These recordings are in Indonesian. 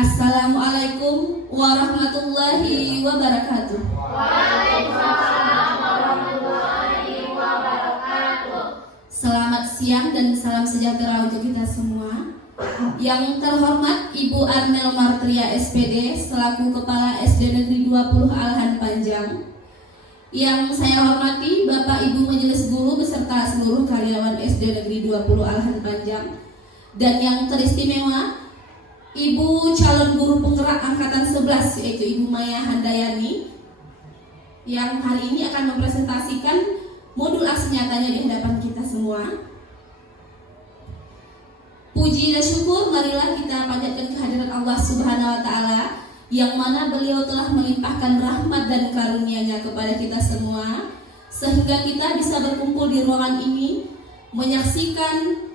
Assalamualaikum warahmatullahi wabarakatuh. Waalaikumsalam warahmatullahi wabarakatuh. Selamat siang dan salam sejahtera untuk kita semua. Yang terhormat Ibu Arnel Martria SPD selaku Kepala SD Negeri 20 Alhan Panjang. Yang saya hormati Bapak Ibu Majelis Guru beserta seluruh karyawan SD Negeri 20 Alhan Panjang. Dan yang teristimewa Ibu calon guru penggerak angkatan 11 yaitu Ibu Maya Handayani yang hari ini akan mempresentasikan modul aksi nyatanya di hadapan kita semua. Puji dan syukur marilah kita panjatkan kehadiran Allah Subhanahu wa taala yang mana beliau telah melimpahkan rahmat dan karunia-Nya kepada kita semua sehingga kita bisa berkumpul di ruangan ini menyaksikan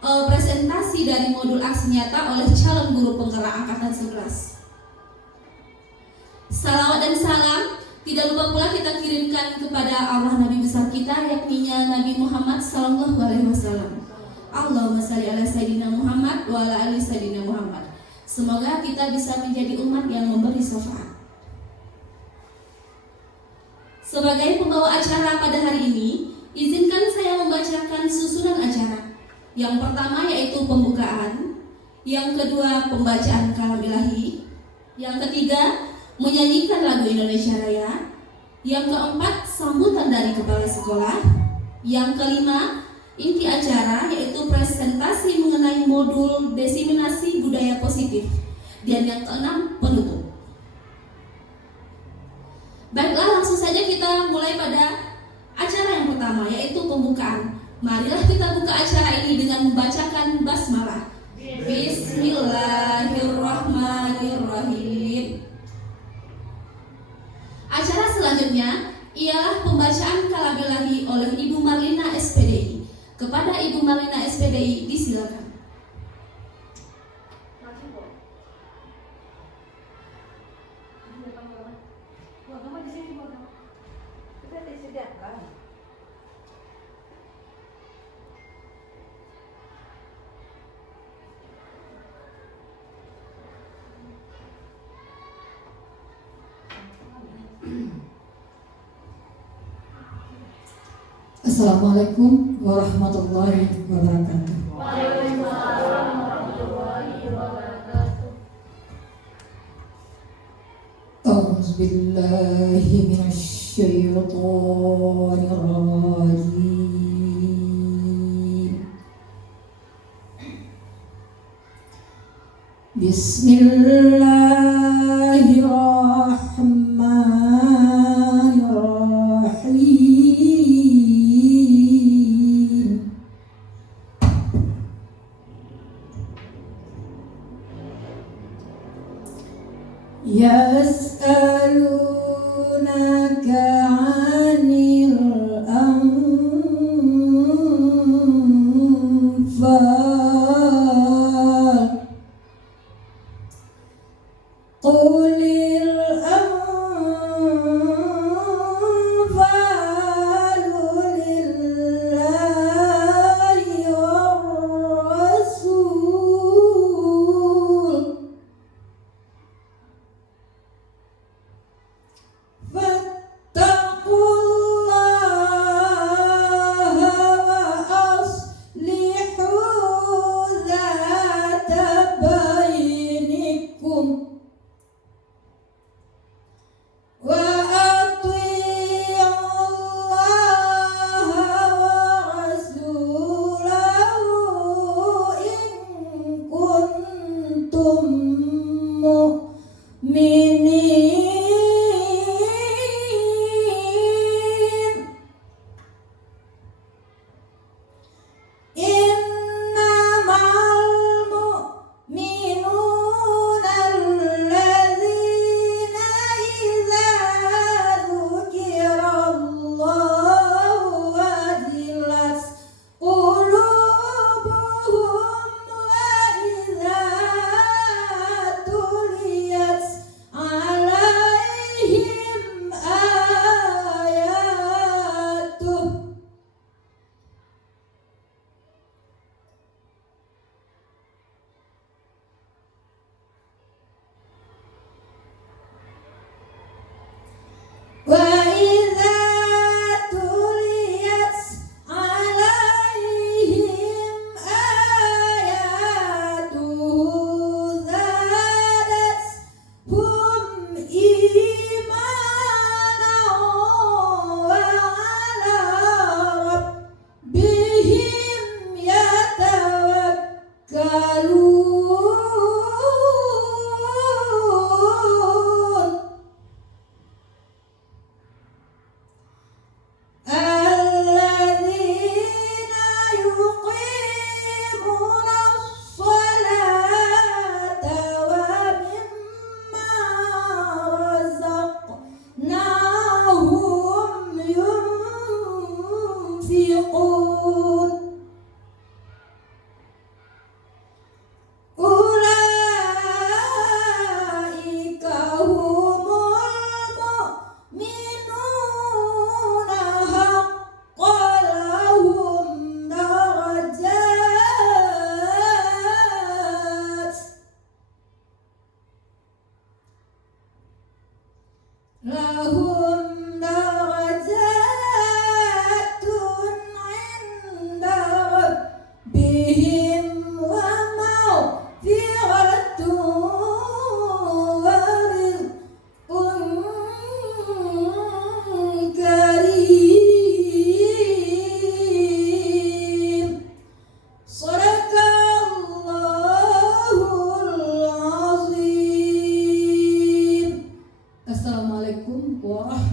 presentasi dari modul aksi nyata oleh calon guru penggerak angkatan 11. Salawat dan salam tidak lupa pula kita kirimkan kepada Allah Nabi besar kita yakninya Nabi Muhammad sallallahu alaihi wasallam. Allahumma shalli ala sayyidina Muhammad wa ala ali sayyidina Muhammad. Semoga kita bisa menjadi umat yang memberi syafaat. Sebagai pembawa acara pada hari ini, izinkan saya membacakan susunan acara. Yang pertama yaitu pembukaan, yang kedua pembacaan kalam ilahi, yang ketiga menyanyikan lagu Indonesia Raya, yang keempat sambutan dari kepala sekolah, yang kelima inti acara yaitu presentasi mengenai modul diseminasi budaya positif, dan yang keenam penutup. Baiklah, langsung saja kita mulai pada acara yang pertama yaitu pembukaan. Marilah kita buka acara ini dengan membacakan basmalah. Bismillahirrahmanirrahim. Acara selanjutnya ialah pembacaan kalam ilahi oleh Ibu Marlina SPDI. Kepada Ibu Marlina SPDI disilakan. Assalamualaikum warahmatullahi wabarakatuh. Waalaikumsalam warahmatullahi wabarakatuh. A'udzubillahi minasyaitonir rajim. Bismillahirrahmanirrahim. Yas'alunaka 'anil anfal. Qulil anfalu lillahi war rasul. Fattaqullaha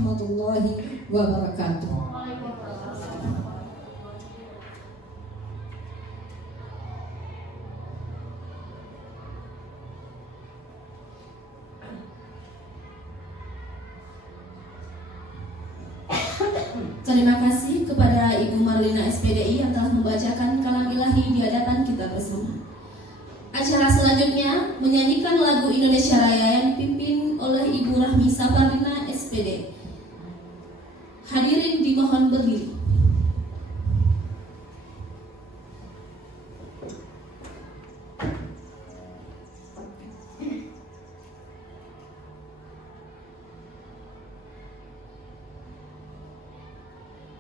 warahmatullahi wabarakatuh. Terima kasih kepada Ibu Marlina SPDI yang telah membacakan kalam ilahi di hadapan kita bersama. Acara selanjutnya menyanyikan lagu Indonesia Raya yang dipimpin oleh Ibu Rahmi Saparina SPD. Hadirin dimohon berdiri.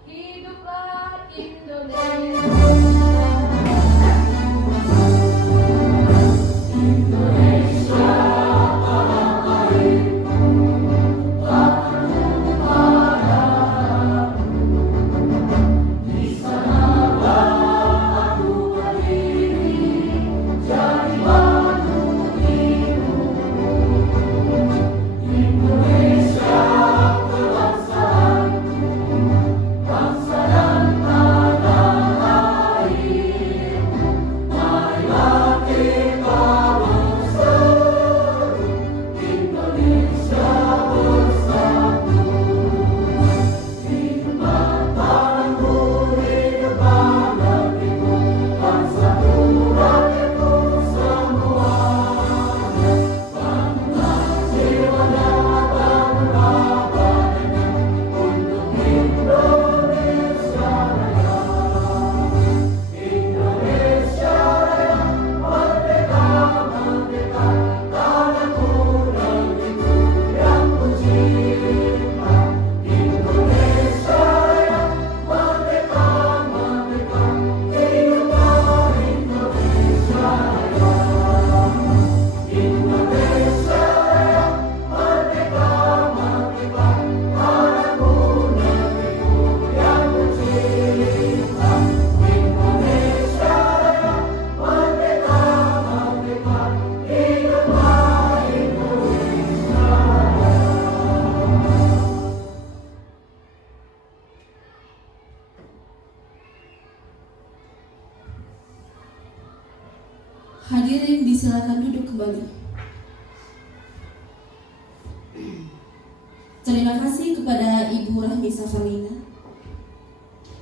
Hiduplah Indonesia. Hadirin disilakan duduk kembali. Terima kasih kepada Ibu Rahmi Safarina.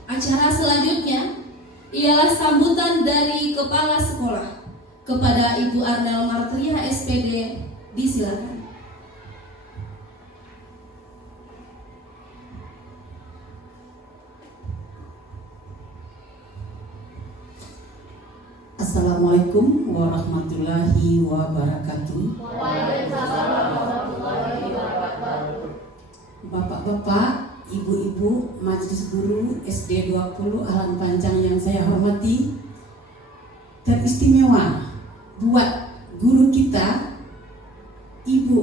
Acara selanjutnya ialah sambutan dari Kepala Sekolah kepada Ibu Arnel Martria SPD. Disilakan. Assalamualaikum warahmatullahi wabarakatuh. Waalaikumsalam warahmatullahi wabarakatuh. Bapak-bapak, ibu-ibu, majelis guru SD 20 Ahlan Panjang yang saya hormati, teristimewa buat guru kita Ibu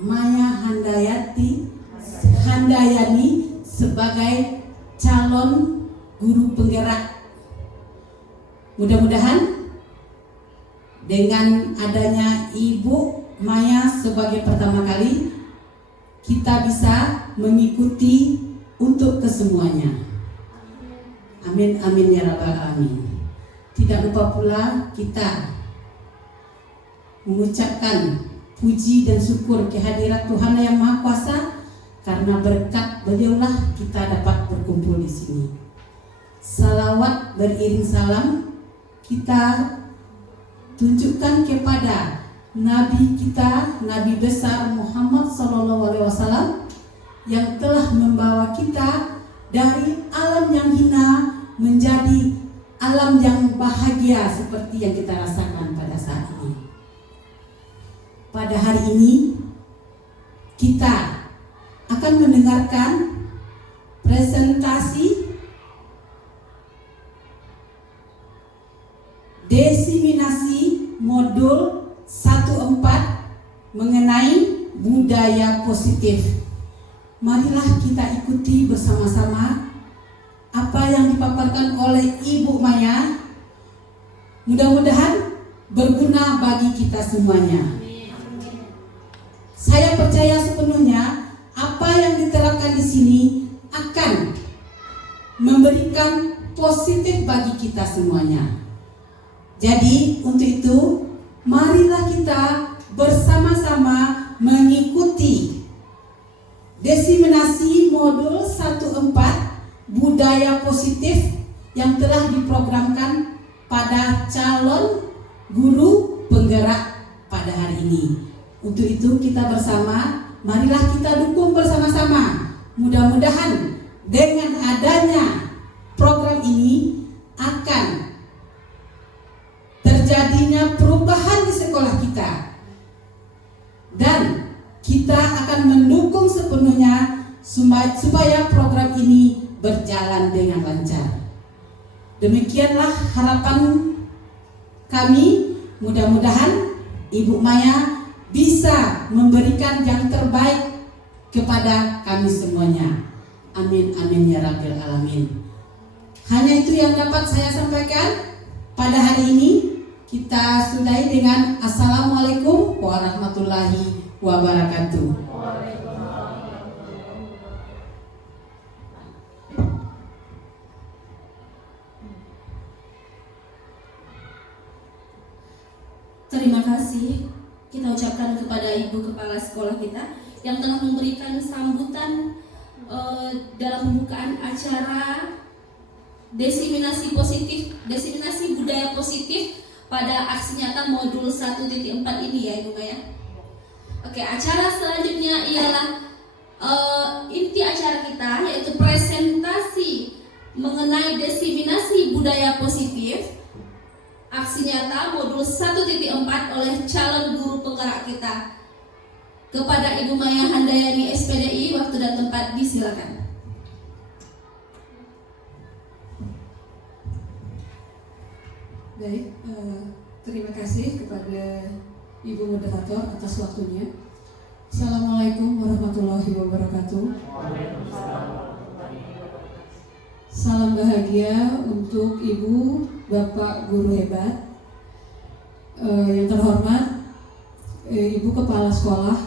Maya Handayani sebagai calon guru penggerak. Mudah-mudahan dengan adanya Ibu Maya sebagai pertama kali, kita bisa mengikuti untuk kesemuanya. Amin amin ya rabbal alamin. Tidak lupa pula kita mengucapkan puji dan syukur kehadirat Tuhan Yang Maha Kuasa, karena berkat beliaulah kita dapat berkumpul di sini. Salawat beriring salam kita tunjukkan kepada Nabi kita, Nabi besar Muhammad SAW, yang telah membawa kita dari alam yang hina menjadi alam yang bahagia seperti yang kita rasakan pada saat ini. Pada hari ini kita akan mendengarkan presentasi diseminasi modul 14 mengenai budaya positif. Marilah kita ikuti bersama-sama apa yang dipaparkan oleh Ibu Maya. Mudah-mudahan berguna bagi kita semuanya. Saya percaya sepenuhnya apa yang diterapkan di sini akan memberikan positif bagi kita semuanya. Jadi untuk itu marilah kita bersama-sama mengikuti diseminasi modul 14 budaya positif yang telah diprogramkan pada calon guru penggerak pada hari ini. Untuk itu kita bersama, marilah kita dukung bersama-sama. Mudah-mudahan dengan adanya program ini akan terjadinya perubahan di sekolah kita. Dan kita akan mendukung sepenuhnya supaya program ini berjalan dengan lancar. Demikianlah harapan kami. Mudah-mudahan Ibu Maya bisa memberikan yang terbaik kepada kami semuanya. Amin amin ya rabbil alamin. Hanya itu yang dapat saya sampaikan pada hari ini. Kita sudahi dengan Assalamualaikum warahmatullahi wabarakatuh. Terima kasih kita ucapkan kepada Ibu Kepala Sekolah kita yang telah memberikan sambutan dalam pembukaan acara diseminasi budaya positif pada aksi nyata modul 1.4 ini ya Ibu Maya. Oke, acara selanjutnya ialah inti acara kita yaitu presentasi mengenai diseminasi budaya positif aksi nyata modul 1.4 oleh calon guru penggerak kita. Kepada Ibu Maya Handayani SPDI, waktu dan tempat disilakan. Baik, terima kasih kepada Ibu Moderator atas waktunya. Assalamualaikum warahmatullahi wabarakatuh. Salam bahagia untuk Ibu, Bapak Guru hebat, yang terhormat Ibu Kepala Sekolah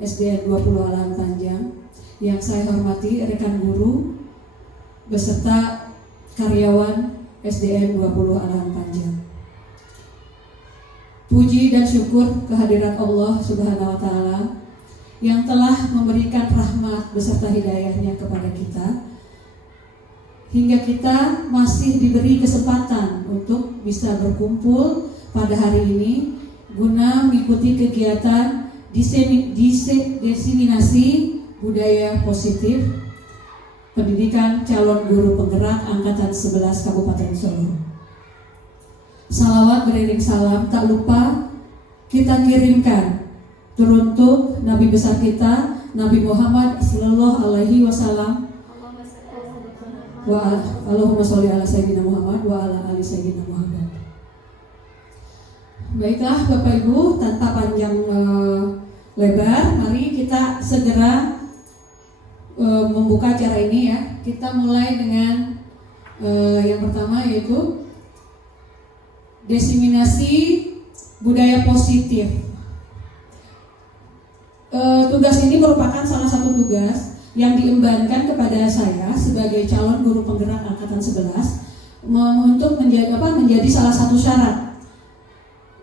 SDN 20 Alahan Panjang, yang saya hormati rekan guru beserta karyawan SDN 20 Alahan Panjang. Puji dan syukur kehadirat Allah Subhanahu wa Ta'ala yang telah memberikan rahmat beserta hidayahnya kepada kita, hingga kita masih diberi kesempatan untuk bisa berkumpul pada hari ini guna mengikuti kegiatan diseminasi budaya positif pendidikan calon guru penggerak angkatan 11 Kabupaten Solo. Salawat beriring salam tak lupa kita kirimkan teruntuk Nabi besar kita Nabi Muhammad Sallallahu Alaihi Wasallam. Allahumma sholli ala sayyidina Muhammad wa ala ali sayyidina Muhammad. Baiklah Bapak Ibu, tanpa panjang lebar, mari kita segera membuka acara ini ya. Kita mulai dengan yang pertama yaitu diseminasi budaya positif. Tugas ini merupakan salah satu tugas yang diembankan kepada saya sebagai calon guru penggerak angkatan 11 untuk menjadi salah satu syarat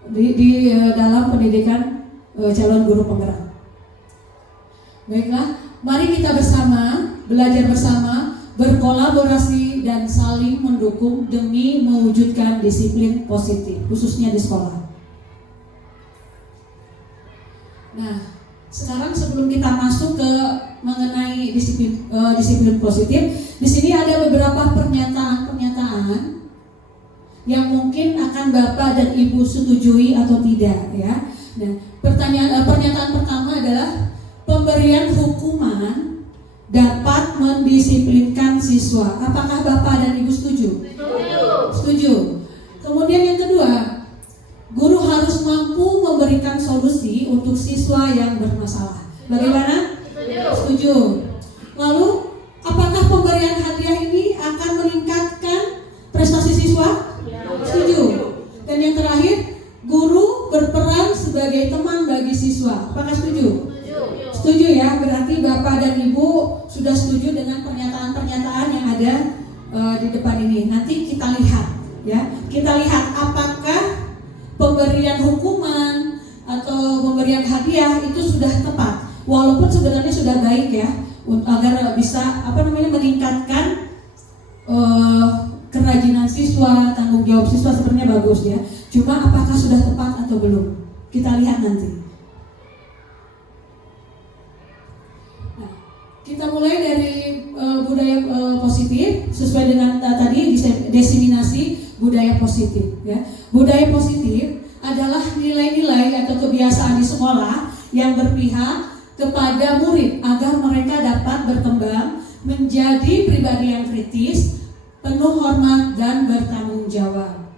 di dalam pendidikan calon guru penggerak. Baiklah, mari kita bersama belajar bersama, berkolaborasi dan saling mendukung demi mewujudkan disiplin positif khususnya di sekolah. Nah, sekarang sebelum kita masuk ke mengenai disiplin positif, di sini ada beberapa pernyataan yang mungkin akan Bapak dan Ibu setujui atau tidak ya. Nah, pernyataan pertama adalah pemberian hukuman dapat mendisiplinkan siswa. Apakah Bapak dan Ibu setuju? Setuju. Kemudian yang kedua, guru harus mampu memberikan solusi untuk siswa yang bermasalah. Bagaimana? Setuju. Lalu, apakah pemberian hadiah ini akan meningkatkan prestasi siswa? Setuju. Dan yang terakhir, guru berperan sebagai teman bagi siswa. Apakah setuju? Setuju ya. Berarti Bapak dan Ibu setuju dengan pernyataan-pernyataan yang ada di depan ini. Nanti kita lihat ya. Kita lihat apakah pemberian hukuman atau pemberian hadiah itu sudah tepat. Walaupun sebenarnya sudah baik ya, agar bisa meningkatkan kerajinan siswa, tanggung jawab siswa sebenarnya bagus ya. Cuma apakah sudah tepat atau belum? Kita lihat nanti. Nah, kita mulai dari budaya positif sesuai dengan tadi diseminasi budaya positif ya. Budaya positif adalah nilai-nilai atau kebiasaan di sekolah yang berpihak kepada murid agar mereka dapat berkembang menjadi pribadi yang kritis, penuh hormat dan bertanggung jawab.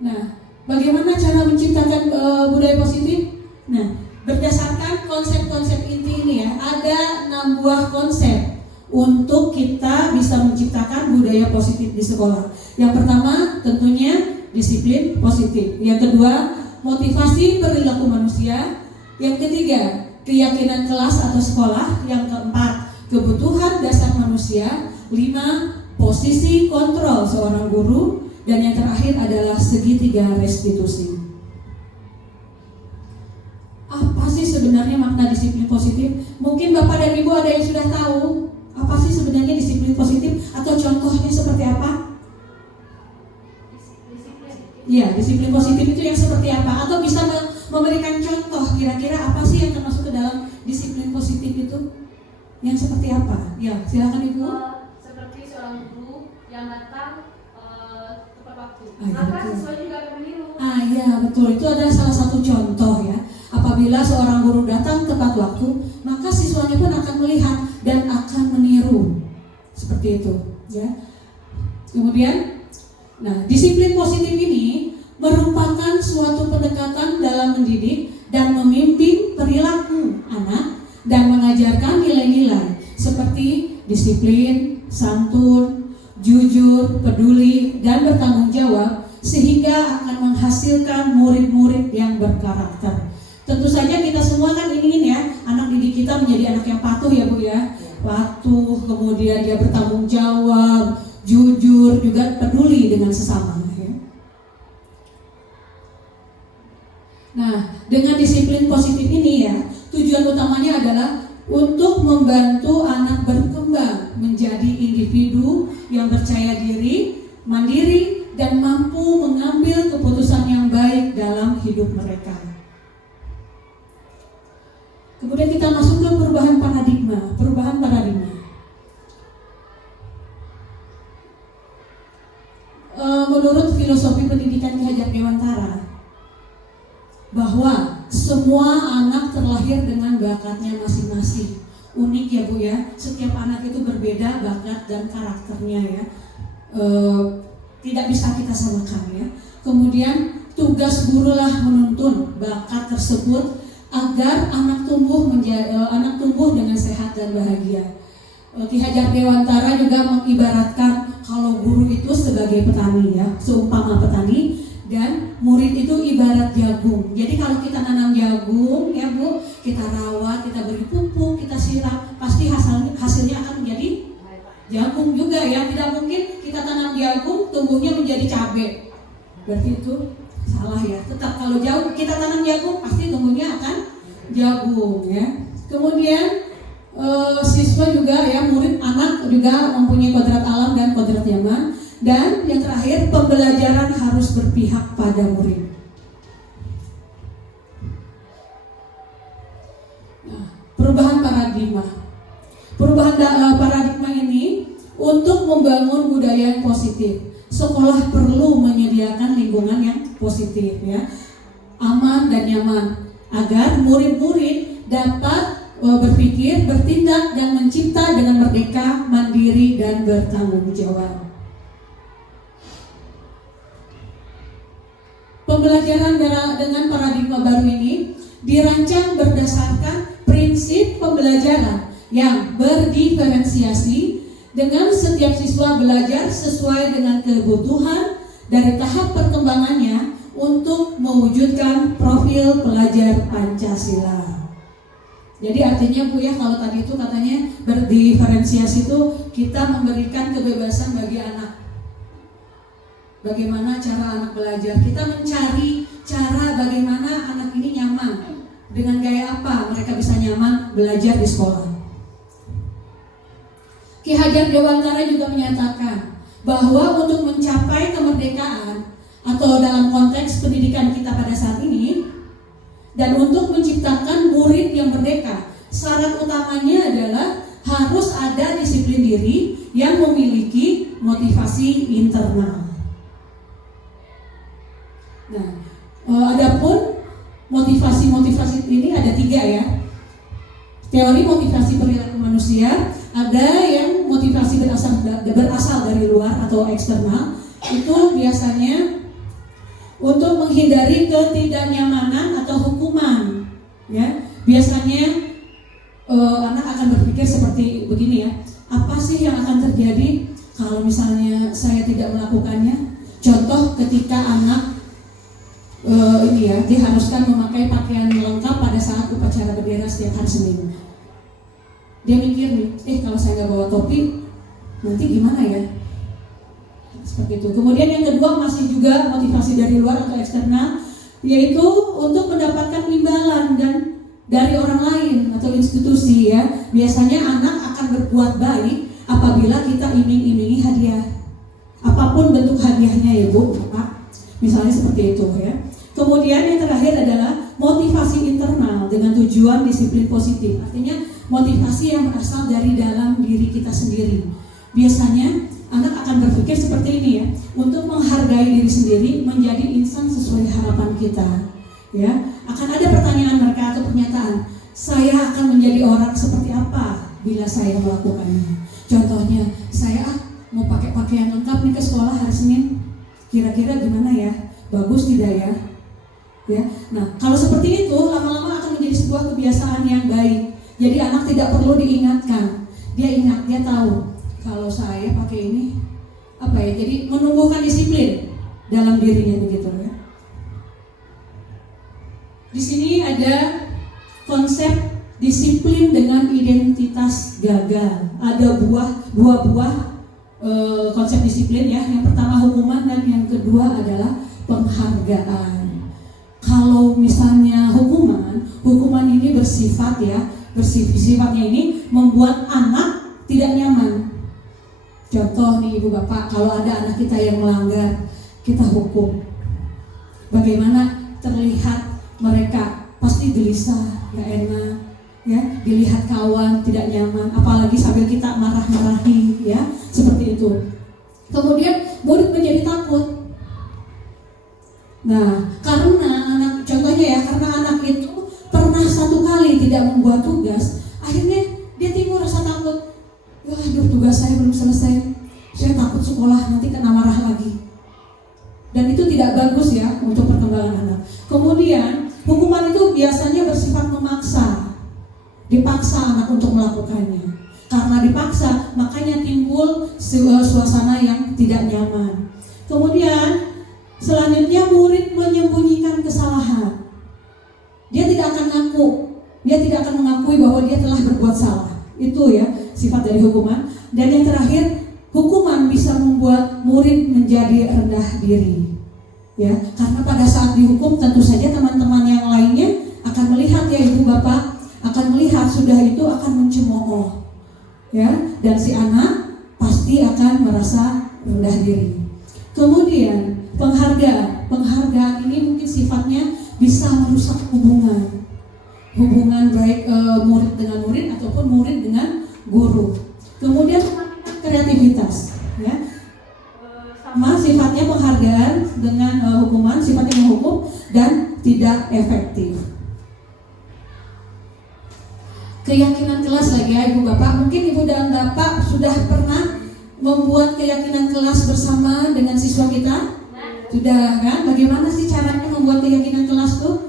Nah, bagaimana cara menciptakan budaya positif? Nah, berdasarkan konsep-konsep inti ini ya, ada 6 buah konsep untuk kita bisa menciptakan budaya positif di sekolah. Yang pertama tentunya disiplin positif. Yang kedua, motivasi perilaku manusia. Yang ketiga, keyakinan kelas atau sekolah. Yang keempat, kebutuhan dasar manusia. 5, posisi kontrol seorang guru. Dan yang terakhir adalah segitiga restitusi. Apa sih sebenarnya makna disiplin positif? Mungkin Bapak dan Ibu ada yang sudah tahu apa sih sebenarnya disiplin positif atau contohnya seperti apa? Ya, disiplin positif itu yang seperti apa? Atau bisa memberikan contoh kira-kira apa sih yang termasuk ke dalam disiplin positif itu? Yang seperti apa? Ya, silakan Ibu. Seperti seorang guru yang datang tepat waktu. Ya, Maka betul. siswa juga akan meniru. Ya betul, itu adalah salah satu contoh ya. Apabila seorang guru datang tepat waktu, maka siswanya pun akan melihat dan akan meniru. Seperti itu ya. Kemudian disiplin positif ini merupakan suatu pendekatan dalam mendidik dan memimpin perilaku anak dan mengajarkan nilai-nilai seperti disiplin, santun, jujur, peduli, dan bertanggung jawab sehingga akan menghasilkan murid-murid yang berkarakter. Tentu saja kita semua kan ingin ya anak didik kita menjadi anak yang patuh ya Bu ya. Patuh, kemudian dia bertanggung jawab, jujur, juga peduli dengan sesama ya. Nah, dengan disiplin positif ini ya, tujuan utamanya adalah untuk membantu anak berkembang menjadi individu yang percaya diri, mandiri, dan mampu mengambil keputusan yang baik dalam hidup mereka. Kemudian kita masuk ke perubahan paradigma. Menurut filosofi pendidikan Ki Hajar Dewantara, bahwa semua anak terlahir dengan bakatnya masing-masing. Unik ya Bu ya, setiap anak itu berbeda bakat dan karakternya ya. Tidak bisa kita samakan ya. Kemudian tugas guru lah menuntun bakat tersebut agar anak tumbuh dengan sehat dan bahagia. Ki Hajar Dewantara juga mengibaratkan kalau guru itu sebagai petani ya, seumpama petani, dan murid itu ibarat jagung. Jadi kalau kita nanam jagung ya Bu, kita rawat, kita beri pupuk, kita siram, pasti hasilnya akan menjadi jagung juga ya. Tidak mungkin kita tanam jagung tumbuhnya menjadi cabai. Berarti itu salah ya. Tetap kalau kita tanam jagung pasti tumbuhnya akan jagung ya. Kemudian siswa juga ya, murid anak juga mempunyai kodrat alam dan kodrat zaman. Dan yang terakhir, pembelajaran harus berpihak pada murid. Nah, perubahan paradigma. Paradigma ini untuk membangun budaya yang positif. Sekolah perlu menyediakan lingkungan yang positif ya, aman dan nyaman, agar murid-murid dapat berpikir, bertindak, dan mencipta dengan merdeka, mandiri, dan bertanggung jawab. Pembelajaran dengan paradigma baru ini dirancang berdasarkan prinsip pembelajaran yang berdiferensiasi, dengan setiap siswa belajar sesuai dengan kebutuhan dari tahap perkembangannya untuk mewujudkan profil pelajar Pancasila. Jadi artinya Bu ya, kalau tadi itu katanya berdiferensiasi itu kita memberikan kebebasan bagi anak. Bagaimana cara anak belajar? Kita mencari cara bagaimana anak ini nyaman. Dengan gaya apa mereka bisa nyaman belajar di sekolah. Ki Hajar Dewantara juga menyatakan bahwa untuk mencapai kemerdekaan atau dalam konteks pendidikan kita pada saat ini, dan untuk menciptakan murid yang merdeka, syarat utamanya adalah harus ada disiplin diri yang memiliki motivasi internal. Nah, adapun motivasi ini ada 3 ya. Teori motivasi perilaku manusia, ada yang motivasi berasal dari luar atau eksternal. Itu biasanya untuk menghindari ketidaknyamanan atau hukuman, ya. Biasanya anak akan berpikir seperti begini ya, apa sih yang akan terjadi kalau misalnya saya tidak melakukannya? Contoh ketika anak diharuskan memakai pakaian lengkap pada saat upacara bendera setiap hari Senin. Dia mikir nih, kalau saya nggak bawa topi, nanti gimana ya? Seperti itu. Kemudian yang kedua masih juga motivasi dari luar atau eksternal, yaitu untuk mendapatkan imbalan dan dari orang lain atau institusi ya. Biasanya anak akan berbuat baik apabila kita iming-imingi hadiah. Apapun bentuk hadiahnya ya Bu, Pak. Misalnya seperti itu ya. Kemudian yang terakhir adalah motivasi internal dengan tujuan disiplin positif. Artinya motivasi yang berasal dari dalam diri kita sendiri. Biasanya anak akan berpikir seperti ini ya, untuk menghargai diri sendiri, menjadi insan sesuai harapan kita. Ya, akan ada pertanyaan mereka atau pernyataan, saya akan menjadi orang seperti apa bila saya melakukannya. Contohnya, saya mau pakai pakaian lengkap nih ke sekolah hari Senin. Kira-kira gimana ya? Bagus tidak ya? Ya. Nah, kalau seperti itu lama-lama akan menjadi sebuah kebiasaan yang baik. Jadi anak tidak perlu diingatkan. Dia ingat, dia tahu kalau saya pakai ini jadi menumbuhkan disiplin dalam dirinya begitu ya. Di sini ada konsep disiplin dengan identitas gagal. Ada dua buah konsep disiplin ya. Yang pertama hukuman dan yang kedua adalah penghargaan. Kalau misalnya hukuman ini sifatnya ini membuat anak tidak nyaman. Contoh nih Ibu Bapak, kalau ada anak kita yang melanggar, kita hukum. Bagaimana terlihat mereka? Pasti gelisah, gak enak, ya. Dilihat kawan tidak nyaman, apalagi sambil kita marah-marahi, ya, seperti itu. Kemudian murid menjadi takut. Nah, karena anak itu pernah satu kali tidak membuat tugas, akhirnya dia timbul rasa takut. Tugas saya belum selesai, saya takut sekolah nanti kena marah lagi. Dan itu tidak bagus ya untuk perkembangan anak. Kemudian hukuman itu biasanya bersifat memaksa, dipaksa anak untuk melakukannya. Karena dipaksa, makanya timbul suasana yang tidak nyaman. Kemudian selanjutnya murid menyembunyikan kesalahan. Dia tidak akan ngaku, dia tidak akan mengakui bahwa dia telah berbuat salah. Itu ya sifat dari hukuman. Dan yang terakhir, hukuman bisa membuat murid menjadi rendah diri. Ya, karena pada saat dihukum tentu saja teman-teman yang lainnya akan melihat ya Ibu Bapak, akan melihat sudah itu akan mencemooh. Ya, dan si anak pasti akan merasa rendah diri. Kemudian penghargaan ini mungkin sifatnya bisa merusak hubungan baik murid dengan murid ataupun murid dengan guru. Kemudian kreativitas, ya, sama sifatnya penghargaan dengan hukuman, sifatnya menghukum dan tidak efektif. Keyakinan kelas lagi ya Ibu Bapak, mungkin Ibu dan Bapak sudah pernah membuat keyakinan kelas bersama dengan siswa kita? Sudah kan? Bagaimana sih caranya membuat keyakinan kelas tuh?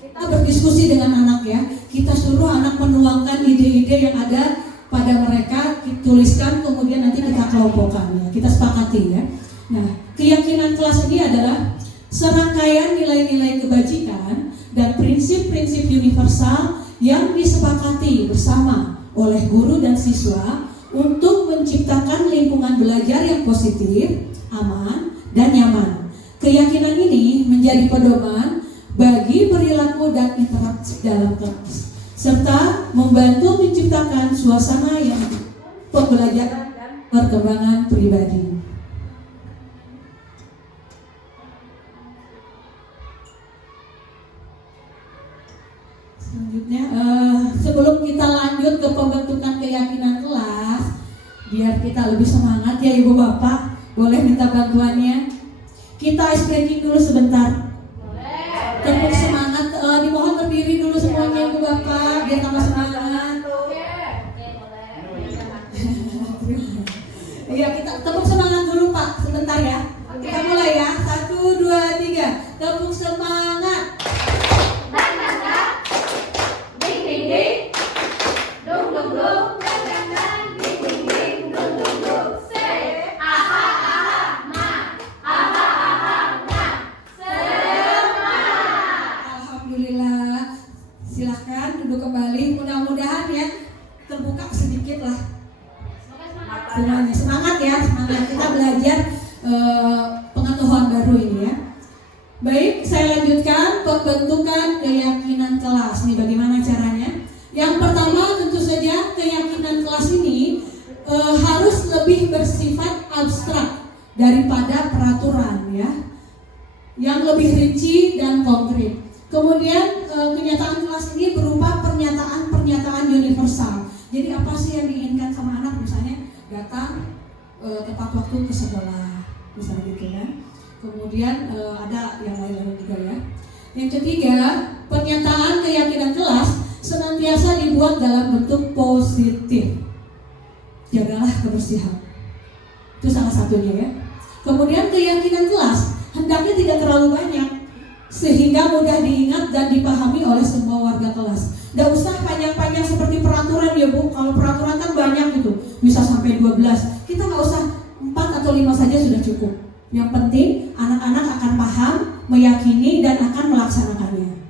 Kita berdiskusi dengan anak ya. Kita suruh anak menuangkan ide-ide yang ada pada mereka, dituliskan kemudian nanti kita kelompokkan ya. Kita sepakati ya. Nah, keyakinan kelas ini adalah serangkaian nilai-nilai kebajikan dan prinsip-prinsip universal yang disepakati disepakati bersama oleh guru dan siswa untuk menciptakan lingkungan belajar yang positif, aman, dan nyaman. Keyakinan ini menjadi pedoman bagi perilaku dan interaksi dalam kelas, serta membantu menciptakan suasana yang pembelajaran dan perkembangan pribadi. Selanjutnya, sebelum kita lanjut ke pembentukan keyakinan kelas, biar kita lebih semangat ya Ibu Bapak, boleh minta bantuannya. Kita ice breaking dulu sebentar. Tepuk semangat, dimohon berdiri dulu semuanya Ibu Bapak, biar tambah semangat. Iya, kita tepuk semangat dulu Pak, sebentar ya. Kita mulai ya, 1, 2, 3, tepuk semangat. Alhamdulillah, silahkan duduk kembali. Mudah-mudahan ya terbuka sedikit lah. Semuanya semangat ya, semangat kita belajar pengetahuan baru ini ya. Baik, saya lanjutkan pembentukan keyakinan kelas. Nih bagaimana caranya? Yang pertama tentu saja keyakinan kelas ini harus lebih bersifat abstrak daripada peraturan ya, yang lebih rinci dan konkret. Kemudian kenyataan kelas ini berupa pernyataan-pernyataan universal. Jadi apa sih yang diinginkan sama anak, misalnya datang tepat waktu ke sekolah, misalnya gitu ya. Kemudian ada yang lain-lain juga ya. Yang ketiga, pernyataan keyakinan kelas senantiasa dibuat dalam bentuk positif. Jagalah kebersihan. Itu salah satunya ya. Kemudian keyakinan kelas hendaknya tidak terlalu banyak sehingga mudah diingat dan dipahami oleh semua warga kelas. Nggak usah panjang-panjang seperti peraturan ya Bu. Kalau peraturan kan banyak gitu, bisa sampai 12. Kita nggak usah 4 atau 5 saja sudah cukup. Yang penting anak-anak akan paham, meyakini, dan akan melaksanakannya.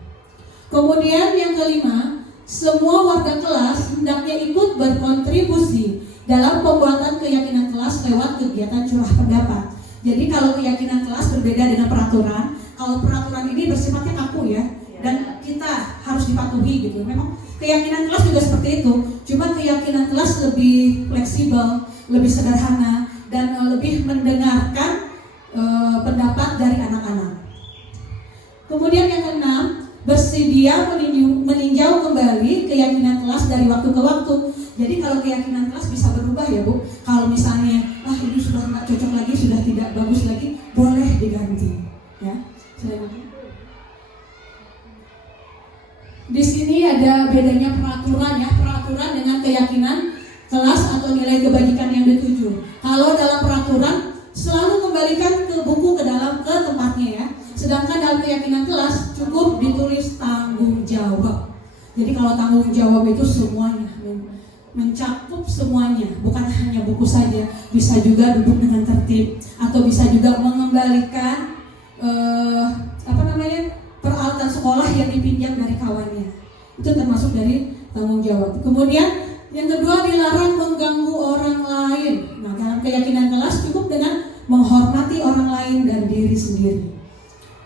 Kemudian yang kelima, semua warga kelas hendaknya ikut berkontribusi dalam pembuatan keyakinan kelas lewat kegiatan curah pendapat. Jadi kalau keyakinan kelas berbeda dengan peraturan, kalau peraturan ini bersifatnya kaku ya, dan kita harus dipatuhi gitu. Memang keyakinan kelas juga seperti itu, cuma keyakinan kelas lebih fleksibel, lebih sederhana, dan lebih mendengarkan pendapat dari anak-anak. Kemudian yang keenam, bersedia meninjau kembali keyakinan kelas dari waktu ke waktu. Jadi kalau keyakinan kelas bisa berubah ya Bu. Kalau misalnya ini sudah nggak cocok lagi, sudah tidak bagus lagi, boleh diganti. Ya. Di sini ada bedanya peraturan ya, peraturan dengan keyakinan kelas atau nilai kebajikan yang dituju. Kalau dalam peraturan selalu kembalikan ke buku, ke tempatnya ya. Sedangkan dalam keyakinan kelas cukup ditulis tanggung jawab. Jadi kalau tanggung jawab itu semuanya, mencakup semuanya, bukan hanya buku saja. Bisa juga duduk dengan tertib, atau bisa juga mengembalikan peralatan sekolah yang dipinjam dari kawannya. Itu termasuk dari tanggung jawab. Kemudian yang kedua, dilarang mengganggu orang lain. Nah, dalam keyakinan kelas cukup dengan menghormati orang lain dan diri sendiri.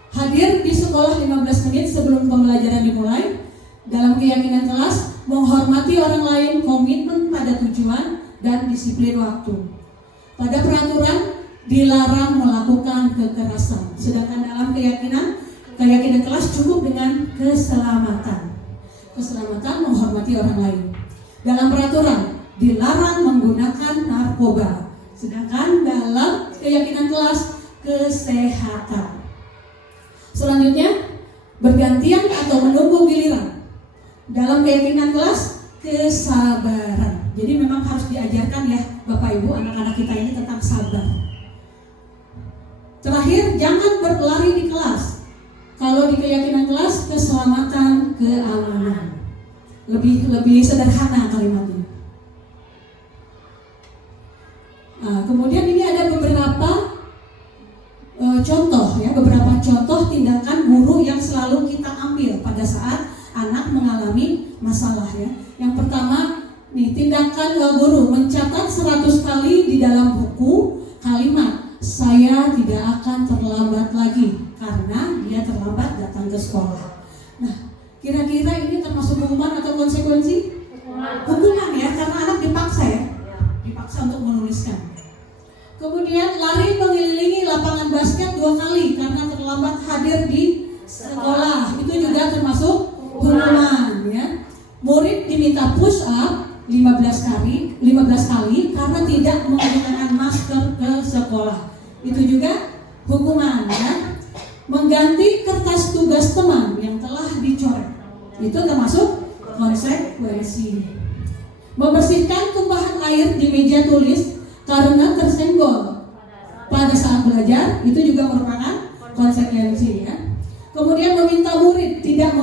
Hadir di sekolah 15 menit sebelum pembelajaran dimulai. Dalam keyakinan kelas, menghormati orang lain, komitmen pada tujuan, dan disiplin waktu. Pada peraturan, dilarang melakukan kekerasan. Sedangkan dalam keyakinan kelas cukup dengan keselamatan. Keselamatan, menghormati orang lain. Dalam peraturan, dilarang menggunakan narkoba. Sedangkan dalam keyakinan kelas, kesehatan. Selanjutnya, bergantian atau menunggu giliran. Dalam keyakinan kelas, kesabaran. Jadi memang harus diajarkan ya Bapak Ibu, anak-anak kita ini tentang sabar. Terakhir, jangan berlari di kelas. Kalau di keyakinan kelas, keselamatan, keamanan. Lebih sederhana kalimatnya. Nah, kemudian ini ada beberapa contoh ya, beberapa contoh tindakan guru yang selalu kita ambil pada saat anak mengalami masalah ya. Yang pertama nih, tindakan guru mencatat 100 kali di dalam buku kalimat saya tidak akan terlambat lagi karena dia terlambat datang ke sekolah. Nah, kira-kira ini termasuk hukuman atau konsekuensi? Hukuman ya, karena anak dipaksa ya, dipaksa untuk menuliskan. Kemudian lari mengelilingi lapangan basket 2 kali karena terlambat hadir di sekolah, itu juga termasuk hukuman ya. Murid diminta push up 15 kali karena tidak menggunakan masker ke sekolah, itu juga hukuman ya. Mengganti kertas tugas teman yang telah dicoret, itu termasuk konsekuensi. Membersihkan tumpahan air di meja tulis karena tersenggol pada saat belajar, itu juga merupakan konsekuensi ya. Kemudian meminta murid tidak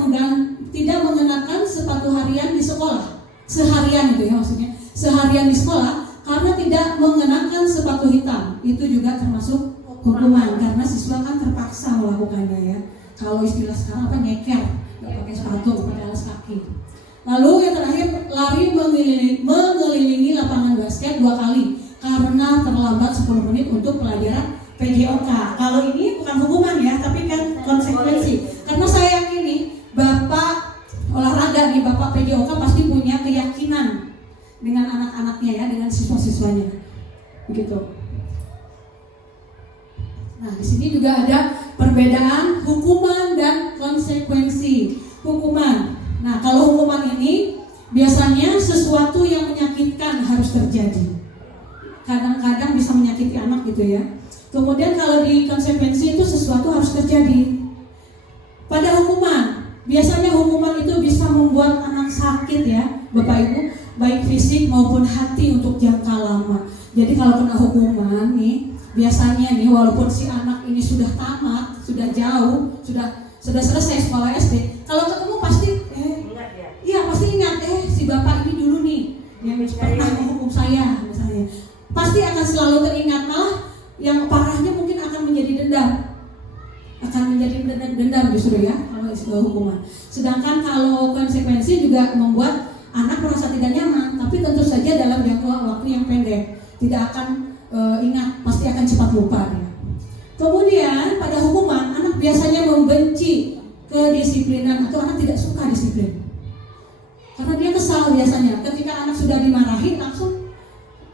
mengenakan sepatu harian di sekolah, seharian itu ya maksudnya, seharian di sekolah karena tidak mengenakan sepatu hitam, itu juga termasuk hukuman karena siswa kan terpaksa melakukannya ya. Kalau istilah sekarang apa, nyeker, nggak pakai sepatu, pakai alas kaki. Lalu yang terakhir, lari mengelilingi lapangan basket 2 kali karena terlambat 10 menit untuk pelajaran PJOK. Kalau ini bukan hukuman ya, tapi kan konsekuensi. Karena saya yakin nih, Bapak olahraga nih, Bapak PJOK pasti punya keyakinan dengan anak-anaknya ya, dengan siswa-siswanya. Begitu. Nah, di sini juga ada perbedaan hukuman dan konsekuensi. Hukuman. Nah, kalau hukuman ini biasanya sesuatu yang menyakitkan harus terjadi. Kadang-kadang bisa menyakiti anak gitu ya. Kemudian kalau di konsekuensi itu sesuatu harus terjadi. Pada hukuman, biasanya hukuman itu bisa membuat anak sakit ya, Bapak Ibu, baik fisik maupun hati untuk jangka lama. Jadi kalau kena hukuman nih, biasanya nih walaupun si anak ini sudah tamat, sudah jauh, sudah selesai sekolah SD, kalau ketemu pasti pasti ingat si bapak ini dulu nih yang pernah menghukum saya misalnya. Pasti akan selalu teringat, malah yang parahnya mungkin akan menjadi dendam justru ya kalau istilah hukuman. Sedangkan kalau konsekuensi juga membuat anak merasa tidak nyaman, tapi tentu saja dalam jangka waktu yang pendek, tidak akan ingat, pasti akan cepat lupa ya. Kemudian pada hukuman, anak biasanya membenci kedisiplinan atau anak tidak suka disiplin. Karena dia kesal biasanya. Ketika anak sudah dimarahin, langsung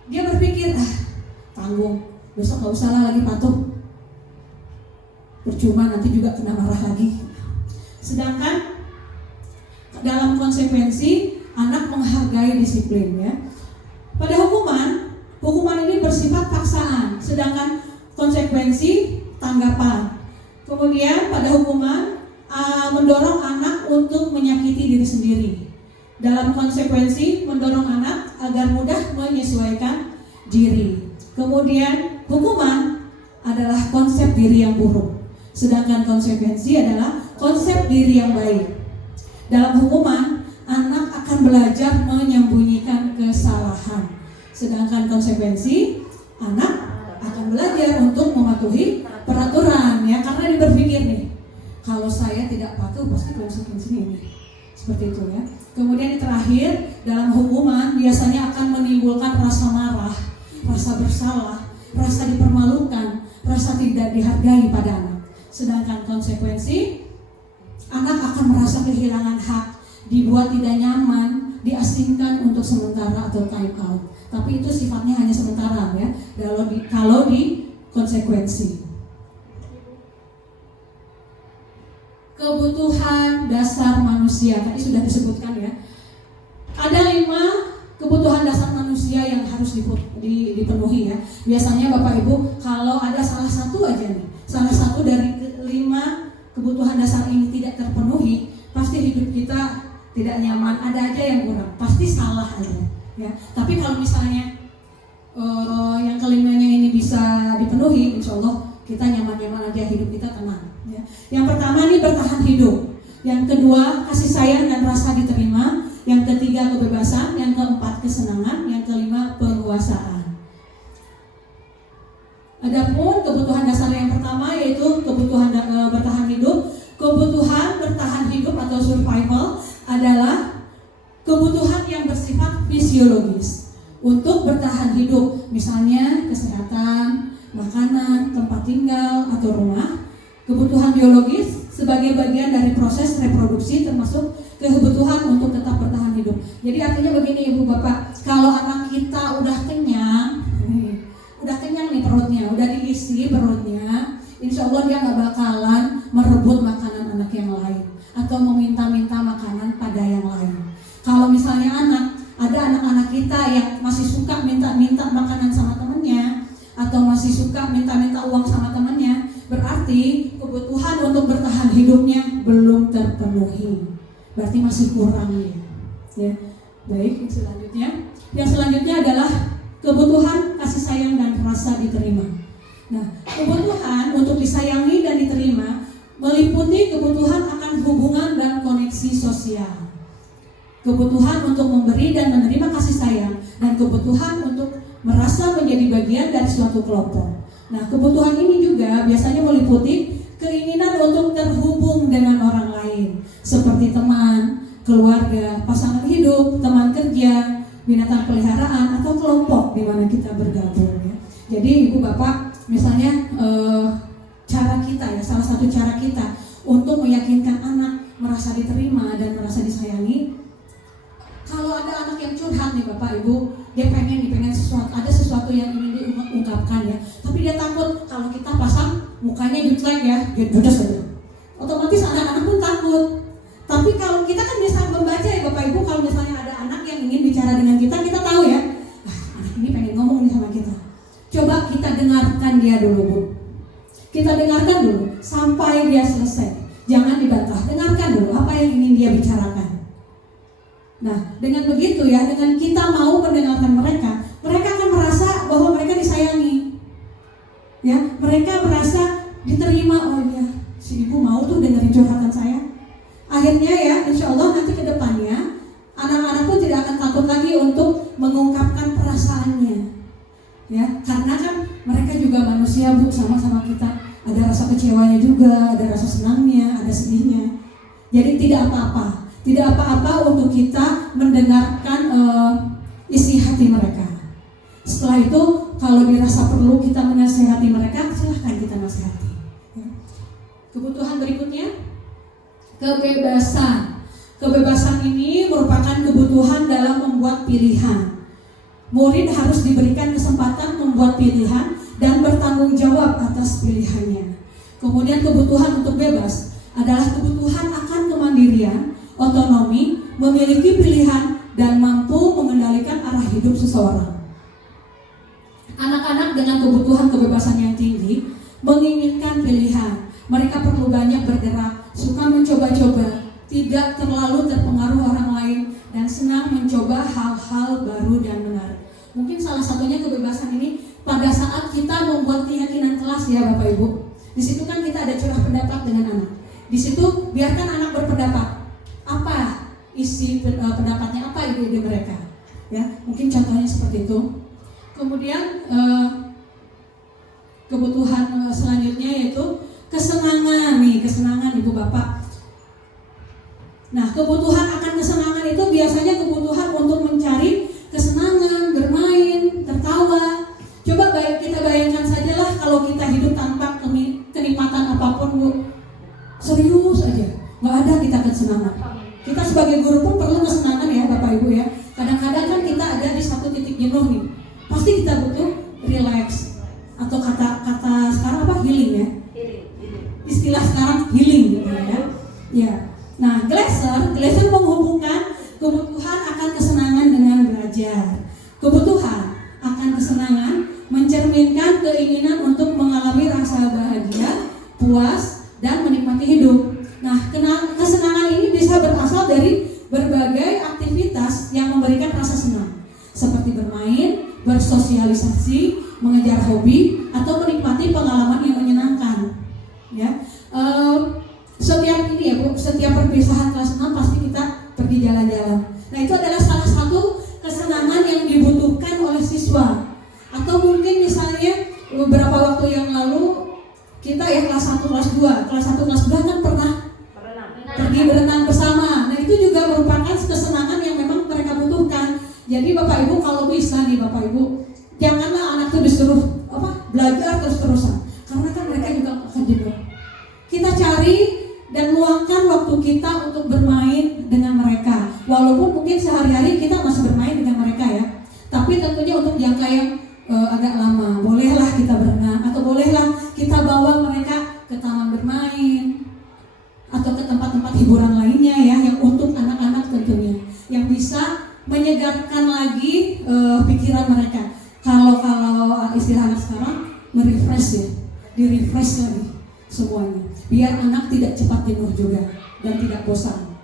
dia berpikir, tanggung, besok gak usah lagi patuh. Percuma nanti juga kena marah lagi. Sedangkan dalam konsekuensi, anak menghargai disiplin ya. Pada hukuman ini bersifat paksaan, sedangkan konsekuensi tanggapan. Kemudian pada hukuman mendorong anak untuk menyakiti diri sendiri. Dalam konsekuensi mendorong anak agar mudah menyesuaikan diri. Kemudian hukuman adalah konsep diri yang buruk, sedangkan konsekuensi adalah konsep diri yang baik. Dalam hukuman, anak akan belajar menyembunyikan kesalahan, sedangkan konsekuensi anak akan belajar untuk mematuhi peraturan ya, karena dia berpikir nih, kalau saya tidak patuh pasti konsekuensinya ini. Seperti itu ya. Kemudian yang terakhir, dalam hukuman biasanya akan menimbulkan rasa marah, rasa bersalah, rasa dipermalukan, rasa tidak dihargai pada anak. Sedangkan konsekuensi, anak akan merasa kehilangan hak, dibuat tidak nyaman, diasingkan untuk sementara atau time out. Tapi itu sifatnya hanya sementara ya, kalau di konsekuensi. Kebutuhan dasar manusia tadi sudah disebutkan ya. Ada 5 kebutuhan dasar manusia yang harus dipenuhi ya. Biasanya Bapak Ibu kalau ada salah satu aja nih, salah satu dari 5 kebutuhan dasar ini tidak terpenuhi, pasti hidup kita tidak nyaman, ada aja yang kurang, pasti salah aja ya. Tapi kalau misalnya yang kelimanya ini bisa dipenuhi, insya Allah kita nyaman-nyaman aja, hidup kita tenang ya. Yang pertama nih bertahan hidup, yang kedua kasih sayang dan rasa diterima, yang ketiga kebebasan, yang keempat kesenangan, yang kelima penguasaan. Adapun kebutuhan dasar yang pertama yaitu kebutuhan bertahan hidup. Kebutuhan bertahan hidup atau survival adalah untuk bertahan hidup, misalnya kesehatan, makanan, tempat tinggal atau rumah, kebutuhan biologis sebagai bagian dari proses reproduksi termasuk kebutuhan untuk tetap bertahan hidup. Jadi artinya begini Ibu Bapak, kalau anak kita udah kenyang nih perutnya, udah diisi perutnya, insya Allah dia nggak bakalan merebut makanan anak yang lain atau meminta-minta makanan pada yang lain. Kalau misalnya ada anak-anak kita yang masih suka minta-minta makanan sama temennya atau masih suka minta-minta uang sama temennya, berarti kebutuhan untuk bertahan hidupnya belum terpenuhi, berarti masih kurang ya. Baik, yang selanjutnya adalah kebutuhan kasih sayang dan rasa diterima. Nah, kebutuhan untuk disayangi dan diterima meliputi kebutuhan akan hubungan dan koneksi sosial, kebutuhan untuk memberi dan menerima kasih sayang, dan kebutuhan untuk merasa menjadi bagian dari suatu kelompok. Nah, kebutuhan ini juga biasanya meliputi keinginan untuk terhubung dengan orang lain, seperti teman, keluarga, pasangan hidup, teman kerja, binatang peliharaan, atau kelompok di mana kita bergabung ya. Jadi Ibu Bapak, misalnya cara kita ya, salah satu cara kita untuk meyakinkan anak merasa diterima dan merasa disayangi, kalau ada anak yang curhat nih Bapak Ibu, dia pengen sesuatu, ada sesuatu yang ingin diungkapkan ya, tapi dia takut kalau kita pasang mukanya jutek ya, judes saja, otomatis anak-anak pun takut. Tapi kalau kita kan bisa membaca ya Bapak Ibu, kalau misalnya ada anak yang ingin bicara dengan kita tahu ya, anak ini pengen ngomong nih sama kita. Coba kita dengarkan dia dulu Bu. Kita dengarkan dulu sampai dia selesai. Jangan dibantah, dengarkan dulu apa yang ingin dia bicarakan. Nah, dengan begitu ya, dengan kita mau mendengarkan mereka akan merasa bahwa mereka disayangi. Ya, mereka merasa diterima. Oh iya, si ibu mau tuh dengerin curhatan saya. Akhirnya ya, insya Allah nanti ke depannya anak-anak pun tidak akan takut lagi untuk mengungkapkan perasaannya. Ya, karena kan mereka juga manusia Bu, sama-sama kita. Ada rasa kecewanya juga, ada rasa senangnya, ada sedihnya. Jadi tidak apa-apa untuk kita mendengarkan isi hati mereka. Setelah itu kalau dirasa perlu kita menasehati mereka, silahkan kita nasihati. Kebutuhan berikutnya, kebebasan. Kebebasan ini merupakan kebutuhan dalam membuat pilihan. Murid harus diberikan kesempatan membuat pilihan dan bertanggung jawab atas pilihannya. Kemudian kebutuhan untuk bebas adalah kebutuhan akan kemandirian, otonomi, memiliki pilihan, dan mampu mengendalikan arah hidup seseorang. Anak-anak dengan kebutuhan kebebasan yang tinggi menginginkan pilihan. Mereka perlu banyak bergerak, suka mencoba-coba, tidak terlalu terpengaruh orang lain, dan senang mencoba hal-hal baru dan menarik. Mungkin salah satunya kebebasan ini pada saat kita membuat keyakinan kelas ya Bapak Ibu. Di situ kan kita ada curah pendapat dengan anak. Di situ biarkan anak berpendapat. Apa isi pendapatnya, apa ide-ide mereka? Ya, mungkin contohnya seperti itu. Kemudian kebutuhan selanjutnya yaitu kesenangan nih, kesenangan Ibu Bapak. Nah, kebutuhan akan kesenangan itu biasanya kebutuhan untuk mencari kesenangan, bermain, tertawa. Coba kita bayangkan sajalah kalau kita hidup tanpa kenikmatan apapun Bu. Serius aja, nggak ada kita kesenangan. Kita sebagai guru pun perlu kesenangan ya Bapak Ibu ya. Kadang-kadang kan kita ada di satu titik jenuh nih. Pasti kita butuh relax, atau kata sekarang apa, healing ya. Istilah sekarang healing gitu ya. Ya. Nah, Glasser menghubungkan kebutuhan akan kesenangan dengan belajar. Kebutuhan akan kesenangan mencerminkan keinginan untuk mengalami rasa bahagia, puas, dan menikmati hidup. Nah, kesenangan ini bisa berasal dari berbagai aktivitas yang memberikan rasa senang, seperti bermain, bersosialisasi, mengejar hobi, atau menikmati pengalaman yang menyenangkan. Ya, setiap perpisahan kelas 6 pasti kita pergi jalan-jalan. Nah, itu adalah salah satu kesenangan yang dibutuhkan oleh siswa. Atau mungkin misalnya beberapa waktu yang lalu kita ya kelas 1, kelas 2 kan pernah pergi berenang bersama. Nah, itu juga merupakan kesenangan yang memang mereka butuhkan. Jadi Bapak Ibu kalau bisa nih Bapak Ibu, janganlah anak itu disuruh belajar terus-terusan, karena kan mereka juga akan jenuh. Kita cari dan luangkan waktu kita untuk bermain dengan mereka. Walaupun mungkin sehari-hari kita masih bermain dengan mereka ya, tapi tentunya untuk jangka yang agak lama. Bolehlah kita berenang, atau bolehlah kita bawa mereka ke taman bermain atau ke tempat-tempat hiburan lainnya ya, yang untuk anak-anak tentunya, yang bisa menyegarkan lagi pikiran mereka. Kalau istilah anak sekarang merefresh ya, di-refresh lagi semuanya, biar anak tidak cepat jenuh juga dan tidak bosan.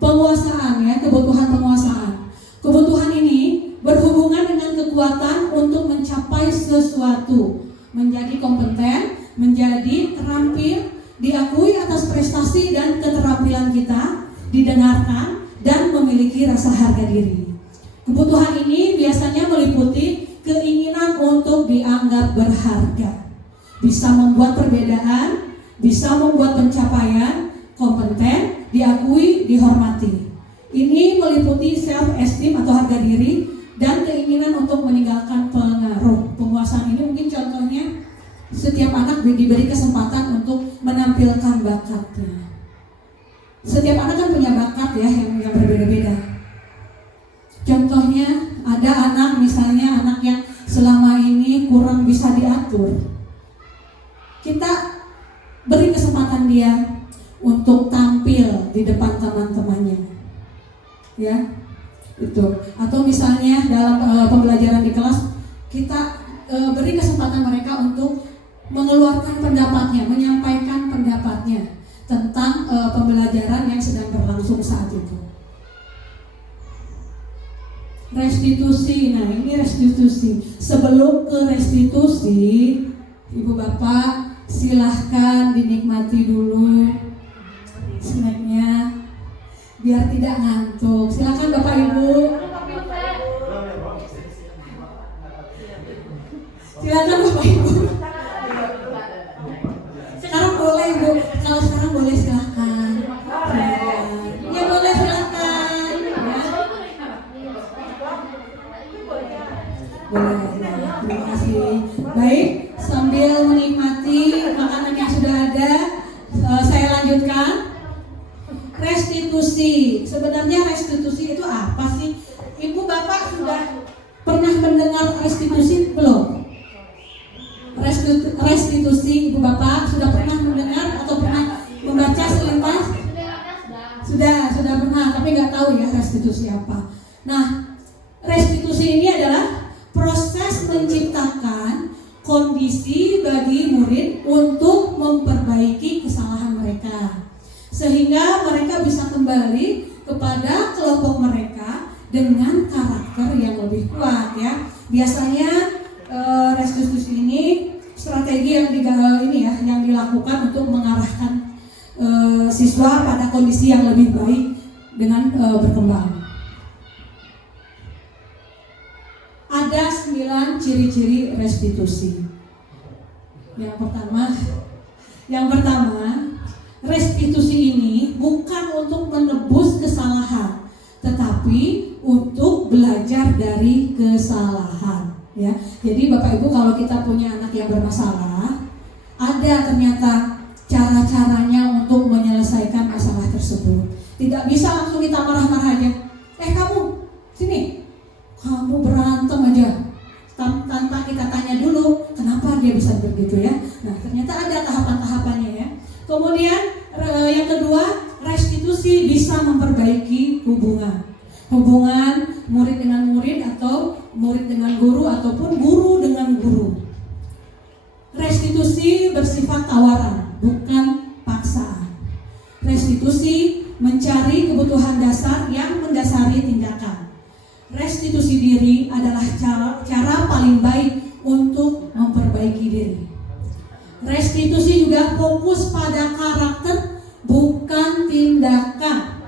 Penguasaan ya, kebutuhan penguasaan. Kebutuhan ini berhubungan dengan kekuatan untuk mencapai sesuatu, menjadi kompeten, menjadi terampil, diakui atas prestasi dan keterampilan kita, didengarkan, dan memiliki rasa harga diri. Kebutuhan ini biasanya meliputi keinginan untuk dianggap berharga, bisa membuat perbedaan, bisa membuat pencapaian, kompeten, diakui, dihormati. Ini meliputi self-esteem atau harga diri dan keinginan untuk meninggalkan pengaruh. Penguasaan ini mungkin contohnya setiap anak diberi kesempatan untuk menampilkan bakatnya. Setiap anak kan punya bakat ya yang berbeda-beda. Contohnya ada anak, misalnya anak yang selama ini kurang bisa diatur. Kita beri kesempatan dia untuk tampil di depan teman-temannya. Ya, itu. Atau misalnya dalam pembelajaran di kelas, kita beri kesempatan mereka untuk mengeluarkan pendapatnya, menyampaikan pendapatnya tentang pembelajaran yang sedang berlangsung saat itu. Restitusi, nah ini restitusi. Sebelum ke restitusi, Ibu Bapak silahkan dinikmati dulu snacknya biar tidak ngantuk. Silahkan Bapak Ibu. Silahkan Bapak Ibu. Sekarang boleh Ibu, kalau sekarang boleh silahkan. Ya boleh silahkan. Boleh, terima kasih. Baik, sambil menikmati makanan yang sudah ada, saya lanjutkan. Restitusi. Sebenarnya restitusi itu apa sih? Ibu Bapak sudah pernah mendengar restitusi belum? Restitusi Ibu Bapak sudah pernah mendengar atau pernah membaca selintas? Sudah pernah, tapi nggak tahu ya restitusi apa. Nah, restitusi ini adalah proses menciptakan kondisi bagi murid untuk memperbaiki kesalahan mereka, sehingga mereka bisa kembali kepada kelompok mereka dengan karakter yang lebih kuat ya. Biasanya restitusi ini strategi yang dilakukan untuk mengarahkan siswa pada kondisi yang lebih baik dengan berkembang. Ada 9 ciri-ciri restitusi. Yang pertama, restitusi ini bukan untuk menebus kesalahan, tetapi untuk belajar dari kesalahan. Ya, jadi Bapak Ibu kalau kita punya anak yang bermasalah, ada ternyata cara-caranya untuk menyelesaikan masalah tersebut. Tidak bisa langsung kita marah-marah aja. Kamu sini. Kamu berantem aja tanpa kita tanya dulu kenapa dia bisa begitu ya. Nah ternyata ada tahapan-tahapannya ya. Kemudian yang kedua, restitusi bisa memperbaiki hubungan murid dengan murid atau murid dengan guru ataupun guru dengan guru. Restitusi bersifat tawaran, bukan paksaan. Restitusi mencari kebutuhan dasar yang mendasari tindakan. Restitusi diri adalah cara paling baik untuk memperbaiki diri. Restitusi juga fokus pada karakter, bukan tindakan.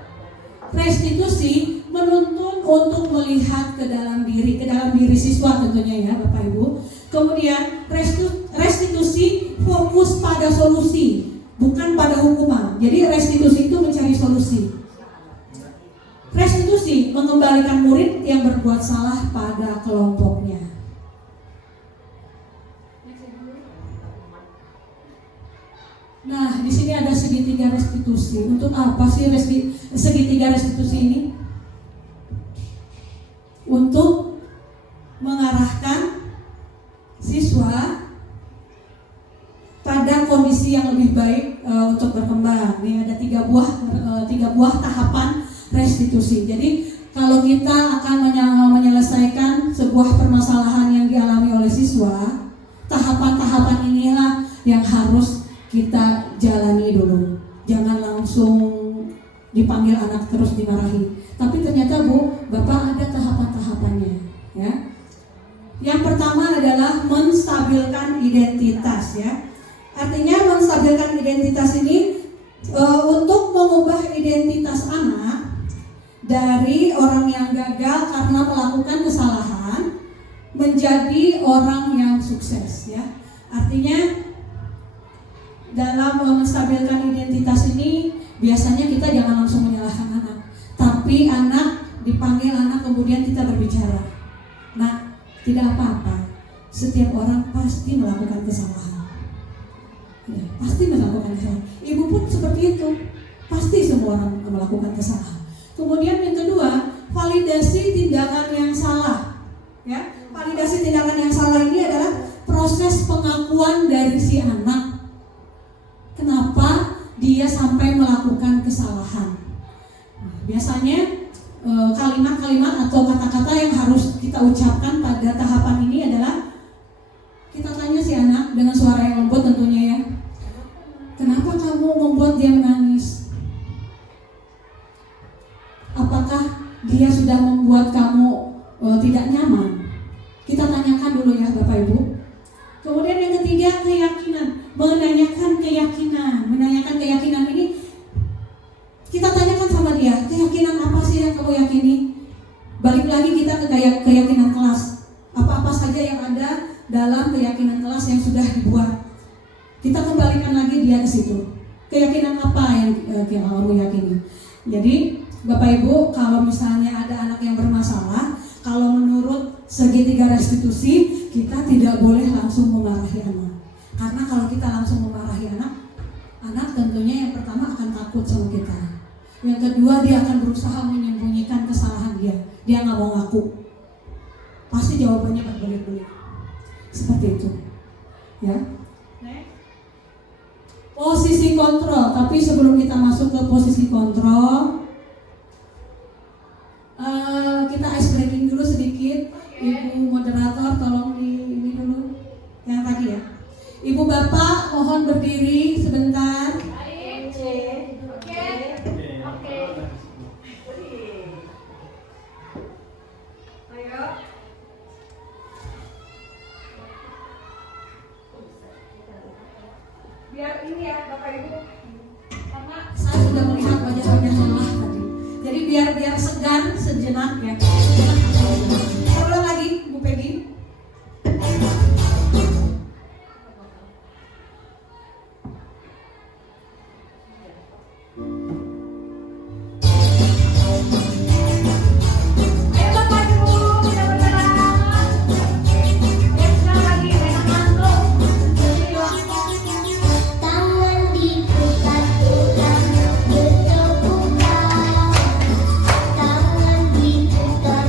Restitusi menuntun untuk melihat ke dalam diri siswa tentunya ya Bapak Ibu. Kemudian restitusi fokus pada solusi, bukan pada hukuman. Jadi restitusi itu mencari solusi. Restitusi mengembalikan murid yang bermasalah pada kelompoknya. Nah, di sini ada segitiga restitusi. Untuk apa sih segitiga restitusi ini? Untuk mengarahkan siswa pada kondisi yang lebih baik untuk berkembang. Ini ada tiga buah tahapan restitusi. Jadi kalau kita akan menyelesaikan sebuah permasalahan yang dialami oleh siswa, tahapan-tahapan inilah yang harus kita jalani dulu. Jangan langsung dipanggil anak terus dimarahi. Tapi ternyata Bu, Bapak ada tahapan-tahapannya, ya. Yang pertama adalah menstabilkan identitas, ya. Artinya menstabilkan identitas ini untuk mengubah identitas anak dari orang yang gagal karena melakukan kesalahan menjadi orang yang sukses, ya. Artinya dalam menstabilkan identitas ini biasanya kita jangan langsung menyalahkan anak, tapi anak dipanggil anak kemudian kita berbicara. Nah, tidak apa-apa. Setiap orang pasti melakukan kesalahan. Ya, pasti melakukan kesalahan. Ibu pun seperti itu. Pasti semua orang melakukan kesalahan. Kemudian yang kedua, validasi tindakan yang salah. Ya, validasi tindakan yang salah ini adalah proses pengakuan dari si anak. Kenapa dia sampai melakukan kesalahan? Nah, biasanya kalimat-kalimat atau kata-kata yang harus kita ucapkan pada tahapan ini adalah kita tanya si anak dengan suara yang lembut tentunya, ya. Kenapa kamu membuat dia menangis? Apakah dia sudah membuat kamu tidak nyaman? Kita tanyakan dulu, ya Bapak Ibu. Kemudian yang ketiga, keyakinan. Menanyakan keyakinan ini kita tanyakan sama dia, keyakinan apa sih yang kamu yakini? Balik lagi kita ke keyakinan kelas. Apa-apa saja yang ada dalam keyakinan kelas yang sudah dibuat, kita kembalikan lagi dia ke situ. Keyakinan apa yang kamu yakini? Jadi Bapak Ibu, kalau misalnya ada anak yang bermasalah, kalau menurut segitiga restitusi, kita tidak boleh langsung memarahi anak. Karena kalau kita langsung memarahi anak tentunya yang pertama akan takut sama kita. Yang kedua, dia akan berusaha menyembunyikan kesalahan dia. Dia nggak mau ngaku. Pasti jawabannya berbelit-belit. Seperti itu, ya. Posisi kontrol. Tapi sebelum kita masuk ke posisi kontrol, kita ice breaking dulu sedikit. Ibu moderator tolong ini dulu yang tadi, ya. Ibu Bapak mohon berdiri sebentar. Biar ini, ya Bapak Ibu, karena saya sudah melihat wajah-wajah lelah tadi. Jadi biar segan sejenak, ya. Ulang lagi, Bu Peggy. Tangan diputar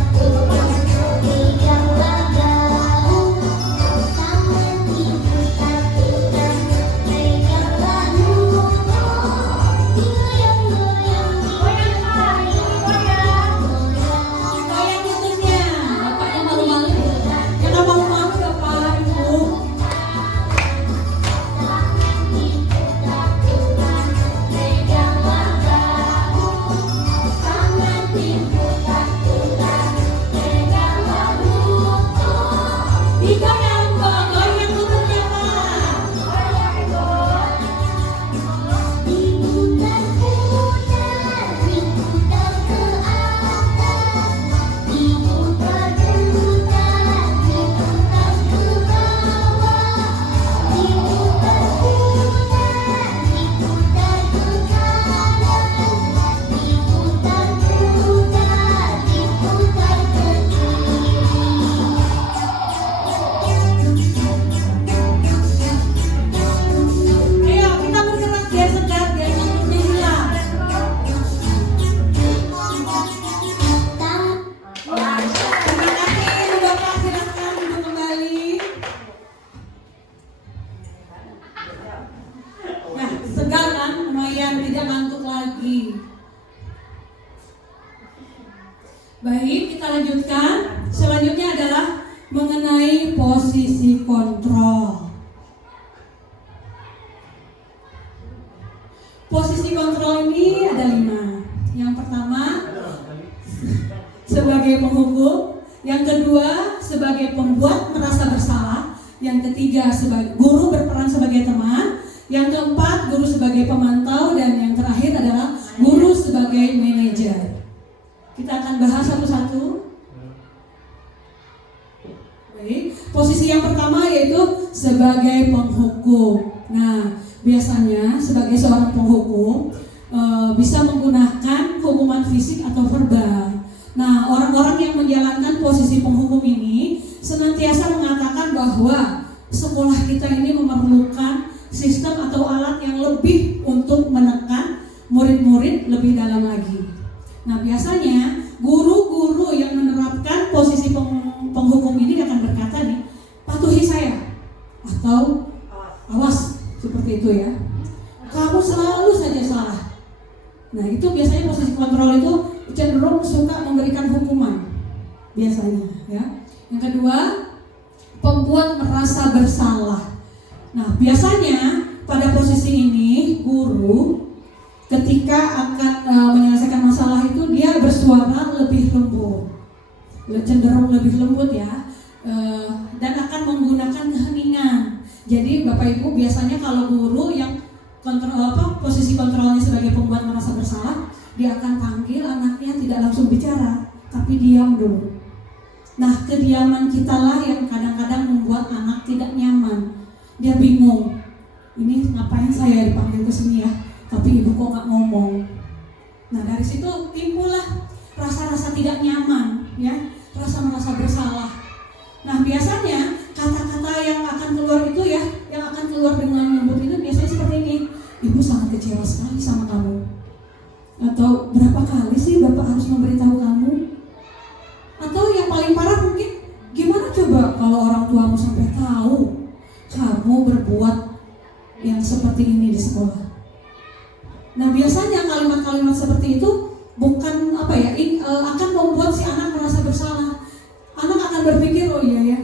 sebagai penghukum, yang kedua sebagai pembuat merasa bersalah, yang ketiga sebagai guru berperan sebagai teman, yang keempat guru sebagai pemantau, dan yang terakhir adalah guru sebagai manajer. Kita akan bahas satu-satu. Baik, posisi yang pertama yaitu sebagai penghukum. Nah, biasanya sebagai seorang penghukum bisa menggunakan hukuman fisik atau verbal. Nah, orang-orang yang menjalankan posisi penghukum ini senantiasa mengatakan bahwa sekolah kita ini memerlukan sistem atau alat yang lebih untuk menekan murid-murid lebih dalam lagi. Nah, biasanya guru-guru yang menerapkan posisi penghukum ini akan berkata nih, patuhi saya atau awas, seperti itu ya. Kamu selalu saja salah. Nah, itu biasanya posisi kontrol itu cenderung suka memberikan hukuman biasanya ya. Yang kedua, pembuat merasa bersalah. Nah, biasanya pada posisi ini guru ketika akan menyelesaikan masalah itu dia bersuara lebih lembut, cenderung lebih lembut ya, dan akan menggunakan keheningan. Jadi Bapak Ibu biasanya kalau guru yang posisi kontrolnya sebagai pembuat merasa bersalah, dia akan panggil anaknya tidak langsung bicara, tapi diam dulu. Nah, kediaman kita lah yang kadang-kadang membuat anak tidak nyaman. Dia bingung, ini ngapain saya dipanggil ke sini ya, tapi ibu kok nggak ngomong. Nah, dari situ timbullah rasa-rasa tidak nyaman, ya, rasa merasa bersalah. Nah, biasanya kata-kata yang akan keluar itu ya, yang akan keluar dengan lembut itu biasanya seperti ini. Ibu sangat kecewa sekali sama kamu. Atau berapa kali sih Bapak harus memberitahu kamu? Atau yang paling parah mungkin, gimana coba kalau orang tuamu sampai tahu kamu berbuat yang seperti ini di sekolah? Nah, biasanya kalimat-kalimat seperti itu bukan akan membuat si anak merasa bersalah. Anak akan berpikir, oh iya ya,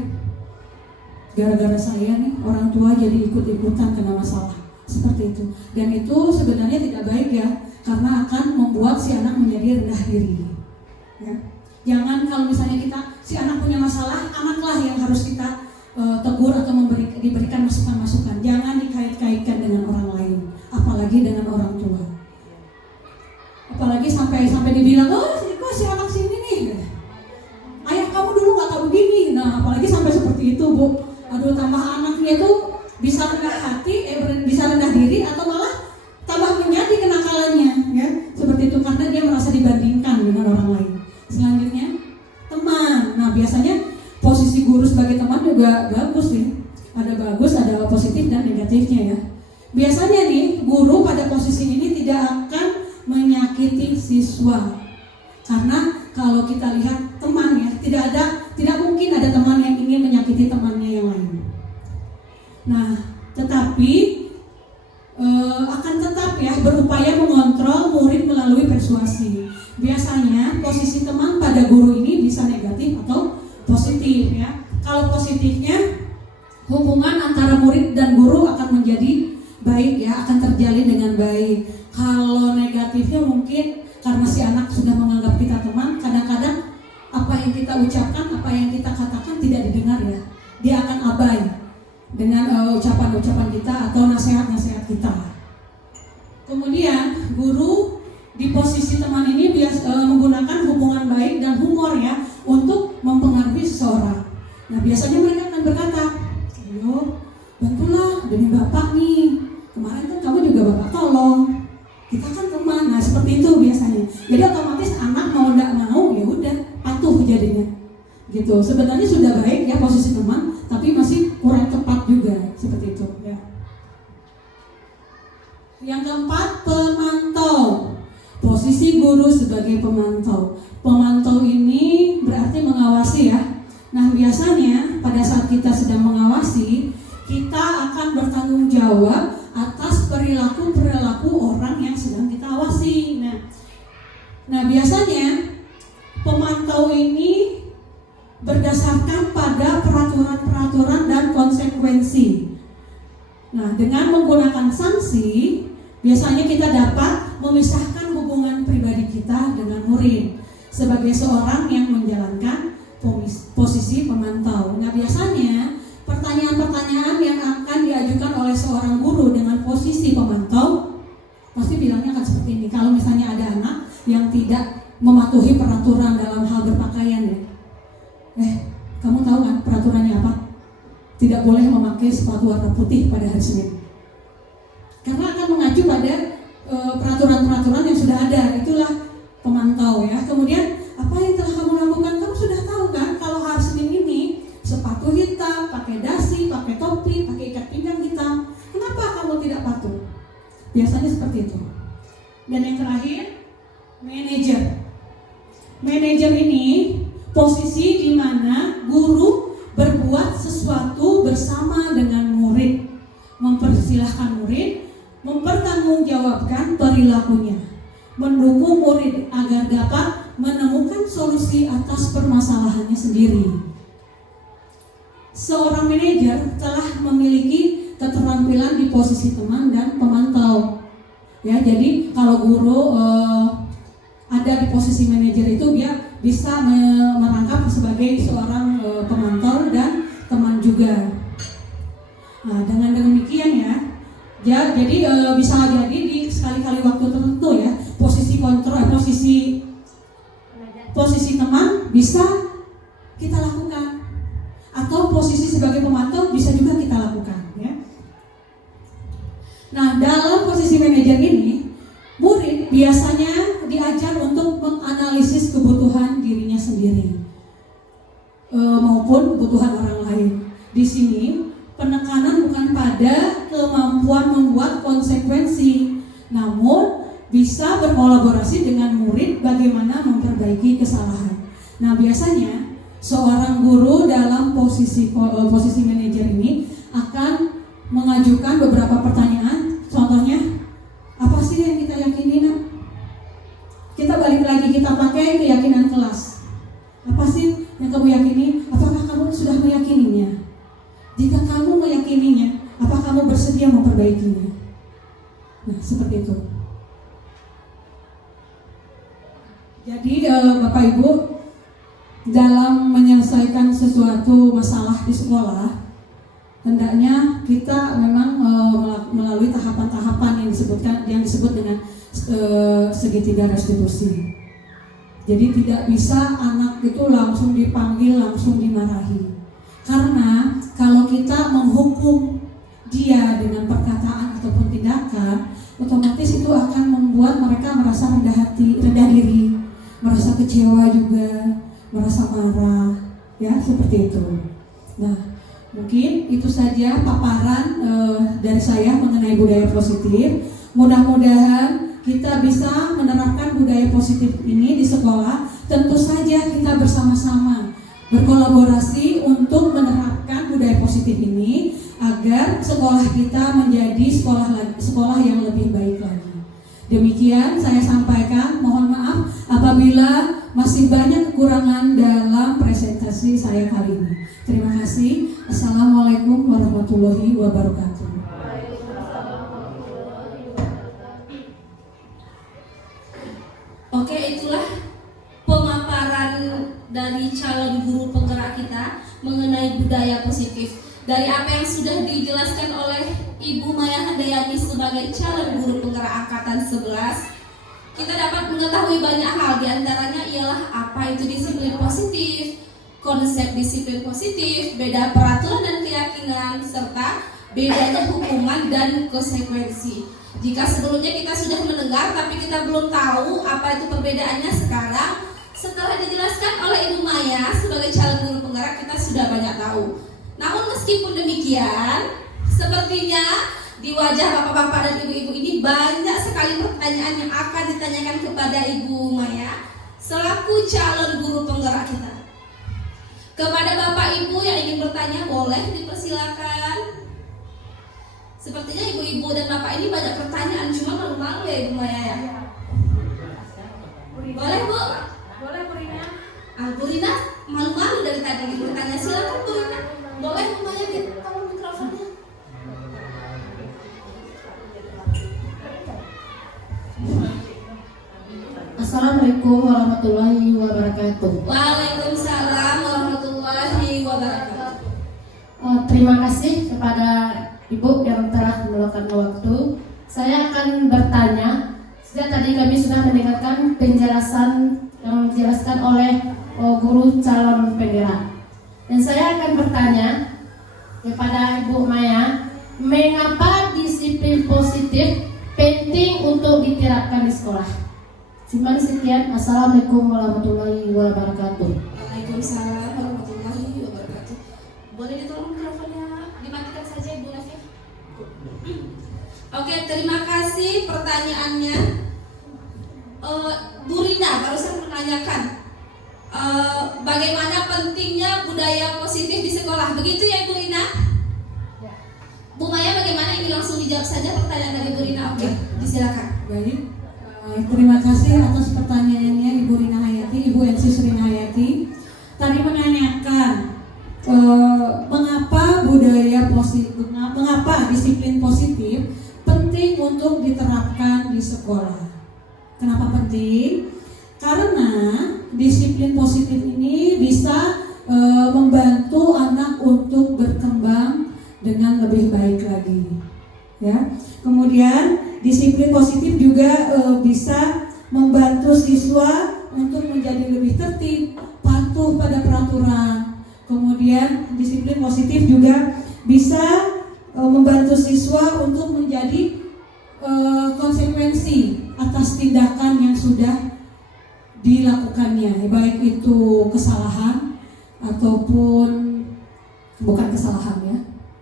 gara-gara saya nih orang tua jadi ikut-ikutan kena masalah. Seperti itu. Dan itu sebenarnya tidak baik ya, karena akan membuat si anak menjadi rendah diri ya. Jangan kalau misalnya si anak punya masalah, anaklah yang harus kita tegur atau diberikan masukan-masukan. Jangan dikait-kaitkan dengan orang lain, apalagi dengan orang tua. Apalagi sampai dibilang, oh kok si anak sini nih, ayah kamu dulu nggak tahu begini. Nah, apalagi sampai seperti itu, Bu. Aduh, tambah anaknya itu bisa rendah hati, bisa rendah diri, atau malah tambah menjadi kenakalannya, ya. Seperti itu, karena dia merasa dibandingkan dengan orang lain. Selanjutnya, teman. Nah, biasanya posisi guru sebagai teman juga bagus ya. Ada bagus, ada positif dan negatifnya ya. Biasanya nih, guru pada posisi ini tidak akan menyakiti siswa. Karena kalau kita lihat teman ya, tidak mungkin ada teman yang ingin menyakiti temannya yang lain. Nah, tetapi akan tetap ya berupaya mengontrol murid melalui persuasi. Biasanya posisi teman pada guru ini bisa negatif atau positif ya. Kalau positifnya, hubungan antara murid dan guru akan menjadi baik ya, akan terjalin dengan baik. Kalau negatifnya mungkin karena si anak sudah menganggap kita teman, kadang-kadang apa yang kita ucapkan, apa yang kita katakan tidak didengar ya. Dia akan abai dengan ucapan-ucapan kita atau nasihat-nasihat kita. Kemudian guru di posisi teman ini menggunakan hubungan baik dan humor ya untuk mempengaruhi seseorang. Nah, biasanya mereka akan berkata, ayo bantulah demi Bapak nih, kemarin kan kamu juga Bapak tolong, kita kan teman. Nah, seperti itu biasanya. Jadi otomatis anak mau tidak mau ya udah patuh jadinya gitu. Sebenarnya sudah baik ya posisi teman, tapi masih kurang tepat juga seperti itu ya. Yang keempat, pemantau. Posisi guru sebagai pemantau. Pemantau ini berarti mengawasi ya. Nah, biasanya pada saat kita sedang mengawasi, kita akan bertanggung jawab atas perilaku orang yang sedang kita awasi. Nah, biasanya pemantau ini berdasarkan pada peraturan-peraturan dan konsekuensi. Nah, dengan menggunakan sanksi, biasanya kita dapat memisahkan hubungan pribadi kita dengan murid. sebagai seorang yang menjalankan posisi pemantau. Nah, biasanya pertanyaan-pertanyaan yang akan diajukan oleh seorang guru dengan posisi pemantau pasti bilangnya akan seperti ini. Kalau misalnya ada anak yang tidak mematuhi peraturan dalam hal berpakaian ya, kamu tahu kan peraturannya apa? Tidak boleh memakai sepatu warna putih pada hari Senin. Karena akan mengacu pada peraturan-peraturan yang sudah ada. Itulah pemantau ya. Kemudian apa yang telah kamu lakukan? Kamu sudah tahu kan kalau hari Senin ini sepatu hitam, pakai dasi, pakai topi, pakai ikat pinggang hitam. Kenapa kamu tidak patuh? Biasanya seperti itu. Dan yang terakhir, manajer. Manajer ini posisi di mana guru berbuat sesuatu bersama dengan murid, mempersilahkan murid, mempertanggungjawabkan perilakunya, mendukung murid agar dapat menemukan solusi atas permasalahannya sendiri. Seorang manajer telah memiliki keterampilan di posisi teman dan pemantau. Ya, jadi kalau guru ada di posisi manajer itu dia bisa merangkap sebagai seorang pemantau dan teman juga. Nah, dengan demikian ya, jadi bisa jadi di sekali-kali waktu tertentu ya, posisi kontrol, posisi teman bisa kita lakukan, atau posisi sebagai pemantau bisa juga kita lakukan ya. Nah, dalam posisi manajer ini, murid biasanya diajar untuk menganalisis kebutuhan dirinya sendiri maupun kebutuhan orang lain. Di sini penekanan bukan pada kemampuan membuat konsekuensi, namun bisa berkolaborasi dengan murid bagaimana memperbaiki kesalahan. Nah, biasanya seorang guru dalam posisi manajer ini akan mengajukan beberapa pertanyaan. Contohnya, apa sih yang kita yakini, Nak? Kita balik lagi, kita pakai keyakinan kelas. Apa sih yang kamu yakini? Apakah kamu sudah meyakininya? Jika kamu meyakininya, apa kamu bersedia memperbaikinya? Nah, seperti itu. Jadi Bapak Ibu, dalam menyelesaikan sesuatu masalah di sekolah, hendaknya kita memang melalui tahapan-tahapan yang disebut dengan segitiga restitusi. Jadi tidak bisa anak itu langsung dipanggil, langsung dimarahi. Karena kalau kita menghukum dia dengan perkataan ataupun tindakan, otomatis itu akan membuat mereka merasa rendah diri, merasa kecewa juga, merasa marah, ya seperti itu. Nah, mungkin itu saja paparan dari saya mengenai budaya positif. Mudah-mudahan kita bisa menerapkan budaya positif ini di sekolah. Tentu saja kita bersama-sama berkolaborasi untuk menerapkan budaya positif ini agar sekolah kita menjadi sekolah yang lebih baik lagi. Demikian saya sampaikan. Mohon maaf apabila masih banyak kekurangan dalam presentasi saya kali ini. Terima kasih. Assalamualaikum warahmatullahi wabarakatuh. Oke, itulah pemaparan dari calon guru penggerak kita mengenai budaya positif. Dari apa yang sudah dijelaskan oleh Ibu Maya Handayani sebagai calon guru penggerak angkatan 11, kita dapat mengetahui banyak hal. Di antaranya ialah apa itu disiplin positif, konsep disiplin positif, beda peraturan dan keyakinan, serta bedanya hukuman dan konsekuensi. Jika sebelumnya kita sudah mendengar tapi kita belum tahu apa itu perbedaannya, sekarang setelah dijelaskan oleh Ibu Maya sebagai calon guru penggerak, kita sudah banyak tahu. Namun meskipun demikian, sepertinya di wajah bapak-bapak dan ibu-ibu ini banyak sekali pertanyaan yang akan ditanyakan kepada Ibu Maya selaku calon guru penggerak kita. Kepada bapak ibu yang ingin bertanya, boleh dipersilakan. Sepertinya ibu-ibu dan bapak ini banyak pertanyaan, cuma malu-malu ya Ibu Maya ya. Boleh Bu? Boleh Bu Rina? Bu Rina malu-malu dari tadi bertanya. Silakan Bu Rina. Boleh Bu Maya, tolong mikrofonnya. Assalamualaikum Assalamualaikum warahmatullahi wabarakatuh. Waalaikumsalam warahmatullahi wabarakatuh. Terima kasih kepada Ibu yang telah meluangkan waktu. Saya akan bertanya. Sejak tadi kami sudah mendengarkan penjelasan yang dijelaskan oleh guru calon penggerak. Dan saya akan bertanya kepada Ibu Maya, mengapa disiplin positif penting untuk diterapkan di sekolah? Cuman sekian. Assalamualaikum warahmatullahi wabarakatuh. Waalaikumsalam warahmatullahi wabarakatuh. Boleh ditolong mikrofonnya dimatikan saja Ibu Nafia. Oke, terima kasih pertanyaannya. Bu Rina barusan menanyakan bagaimana pentingnya budaya positif di sekolah. Begitu ya Bu Rina? Bu Maya bagaimana, ini langsung dijawab saja pertanyaan dari Bu Rina. Oke, disilakan. Baik. Terima kasih atas pertanyaannya Ibu Rina Hayati, Ibu NC Rina Hayati. Tadi menanyakan mengapa budaya positif, mengapa disiplin positif penting untuk diterapkan di sekolah. Kenapa penting? Karena disiplin positif ini bisa membantu anak untuk berkembang dengan lebih baik lagi. Ya. Kemudian disiplin positif juga bisa membantu siswa untuk menjadi lebih tertib, patuh pada peraturan. Kemudian disiplin positif juga bisa membantu siswa untuk menjadi konsekuensi atas tindakan yang sudah dilakukannya, baik itu kesalahan ataupun bukan kesalahan ya.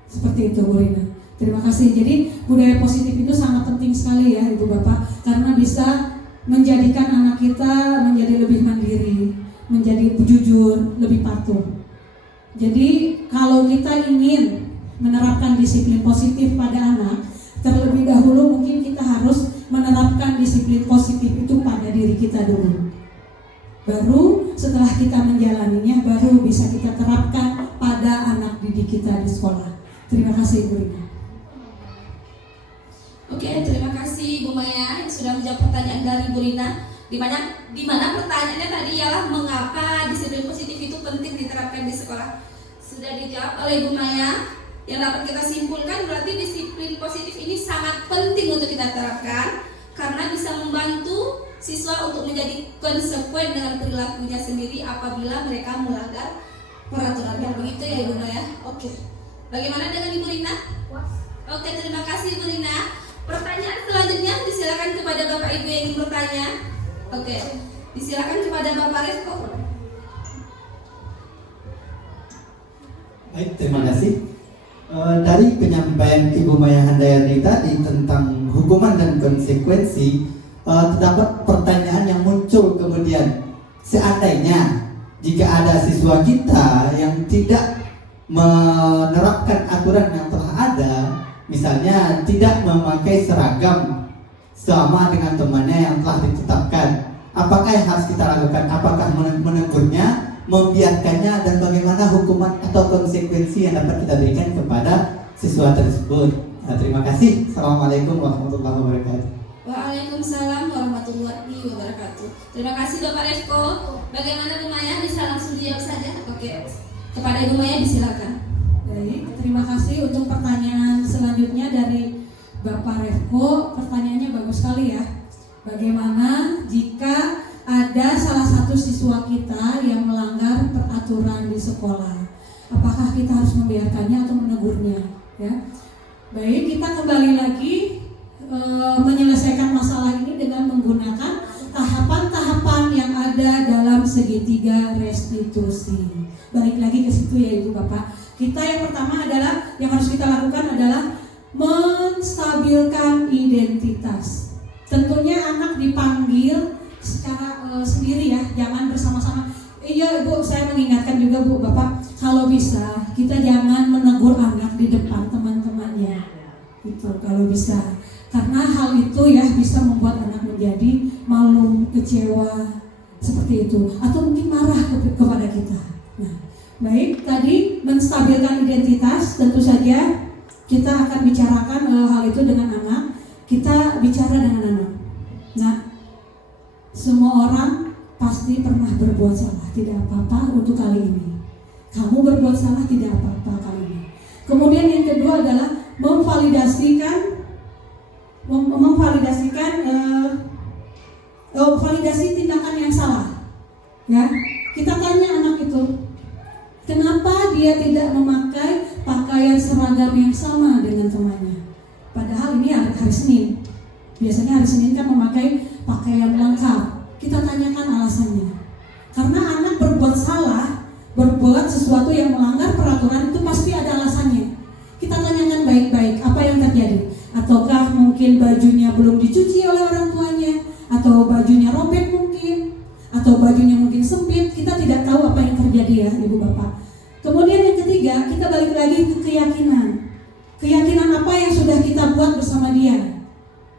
Seperti itu Bu Rina. Terima kasih. Jadi budaya positif itu sangat penting sekali ya Ibu Bapak, karena bisa menjadikan anak kita menjadi lebih mandiri, menjadi jujur, lebih patuh. Jadi kalau kita ingin menerapkan disiplin positif pada anak, terlebih dahulu mungkin kita harus menerapkan disiplin positif itu pada diri kita dulu. Baru setelah kita menjalaninya, baru bisa kita terapkan pada anak didik kita di sekolah. Terima kasih Bu Rina. Oke, terima kasih Bu Maya yang sudah menjawab pertanyaan dari Bu Rina. Di mana pertanyaannya tadi ialah mengapa disiplin positif itu penting diterapkan di sekolah. Sudah dijawab oleh Bu Maya. Yang dapat kita simpulkan berarti disiplin positif ini sangat penting untuk kita terapkan karena bisa membantu siswa untuk menjadi konsekuen dengan perilakunya sendiri apabila mereka melanggar peraturan. Begitu ya Ibu Maya. Oke. Bagaimana dengan Ibu Rina? Oke, terima kasih Ibu Rina. Pertanyaan selanjutnya disilakan kepada Bapak Ibu yang ingin bertanya. Oke, disilakan kepada Bapak Refko. Baik, terima kasih. Dari penyampaian Ibu Maya Handayani tadi tentang hukuman dan konsekuensi, terdapat pertanyaan yang muncul kemudian. Seandainya jika ada siswa kita yang tidak menerapkan aturan yang telah ada, misalnya tidak memakai seragam sama dengan temannya yang telah ditetapkan, apakah yang harus kita lakukan? Apakah menegurnya, membiarkannya, dan bagaimana hukuman atau konsekuensi yang dapat kita berikan kepada siswa tersebut? Terima kasih. Assalamualaikum warahmatullahi wabarakatuh. Waalaikumsalam warahmatullahi wabarakatuh. Terima kasih Bapak Refko. Bagaimana Bu Maya, bisa langsung dijawab saja? Oke, kepada Ibu Maya disilakan. Baik, terima kasih untuk pertanyaan selanjutnya dari Bapak Refko. Pertanyaannya bagus sekali ya. Bagaimana jika ada salah satu siswa kita yang melanggar peraturan di sekolah? Apakah kita harus membiarkannya atau menegurnya? Ya. Baik, kita kembali lagi menyelesaikan masalah ini dengan menggunakan tahapan-tahapan yang ada dalam segitiga restitusi. Balik lagi ke situ ya Ibu Bapak. Kita yang pertama adalah, yang harus kita lakukan adalah menstabilkan identitas. Tentunya anak dipanggil secara sendiri ya, jangan bersama-sama. Iya Bu, saya mengingatkan juga Bu Bapak, kalau bisa kita jangan menegur anak di depan teman-temannya. Itu kalau bisa. Karena hal itu ya bisa membuat anak menjadi malu, kecewa, seperti itu, atau mungkin marah kepada kita. Nah, baik, tadi menstabilkan identitas, tentu saja kita akan bicarakan hal itu dengan anak. Kita bicara dengan anak. Nah, Semua orang pasti pernah berbuat salah, tidak apa-apa untuk kali ini. Kamu berbuat salah, tidak apa-apa kali ini. Kemudian yang kedua adalah validasi tindakan yang salah. Ya, kita tanya anak itu, kenapa dia tidak memakai pakaian seragam yang sama dengan temannya? Padahal ini hari Senin. Biasanya hari Senin kan memakai pakaian lengkap. Kita tanyakan alasannya. Karena anak berbuat salah, berbuat sesuatu yang melanggar peraturan itu pasti ada alasannya. Kita tanyakan baik-baik apa yang terjadi. Ataukah mungkin bajunya belum dicuci oleh orang tuanya, atau bajunya robek mungkin, atau bajunya mungkin sempit. Kita tidak tahu apa yang terjadi ya Ibu Bapak. Kemudian yang ketiga, kita balik lagi ke keyakinan. Keyakinan apa yang sudah kita buat bersama dia,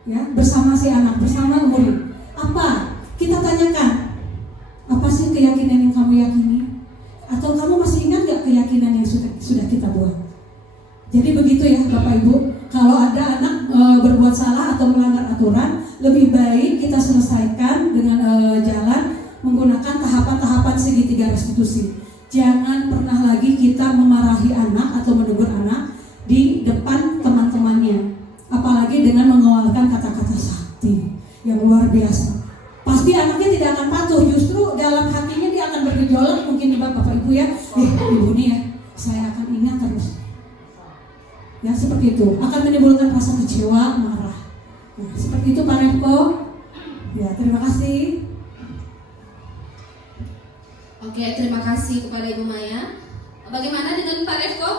ya, bersama si anak, bersama murid. Apa? Kita tanyakan, apa sih keyakinan yang kamu yakini? Atau kamu masih ingat gak keyakinan yang sudah kita buat? Jadi begitu ya Bapak Ibu. Kalau ada anak berbuat salah atau melanggar aturan, lebih baik kita selesaikan dengan jalan menggunakan tahapan-tahapan segitiga restitusi. Jangan pernah lagi kita memarahi anak atau menegur anak di depan teman-temannya, apalagi dengan mengeluarkan kata-kata sakti yang luar biasa. Pasti anaknya tidak akan patuh, justru dalam hatinya dia akan bergejolak mungkin di Bapak Ibu ya. Ibu nih ya, saya akan ingat terus. Ya seperti itu, akan menimbulkan rasa kecewa, marah. Nah, seperti itu Pak Refko. Ya, terima kasih. Oke, terima kasih kepada Ibu Maya. Bagaimana dengan Pak Refko?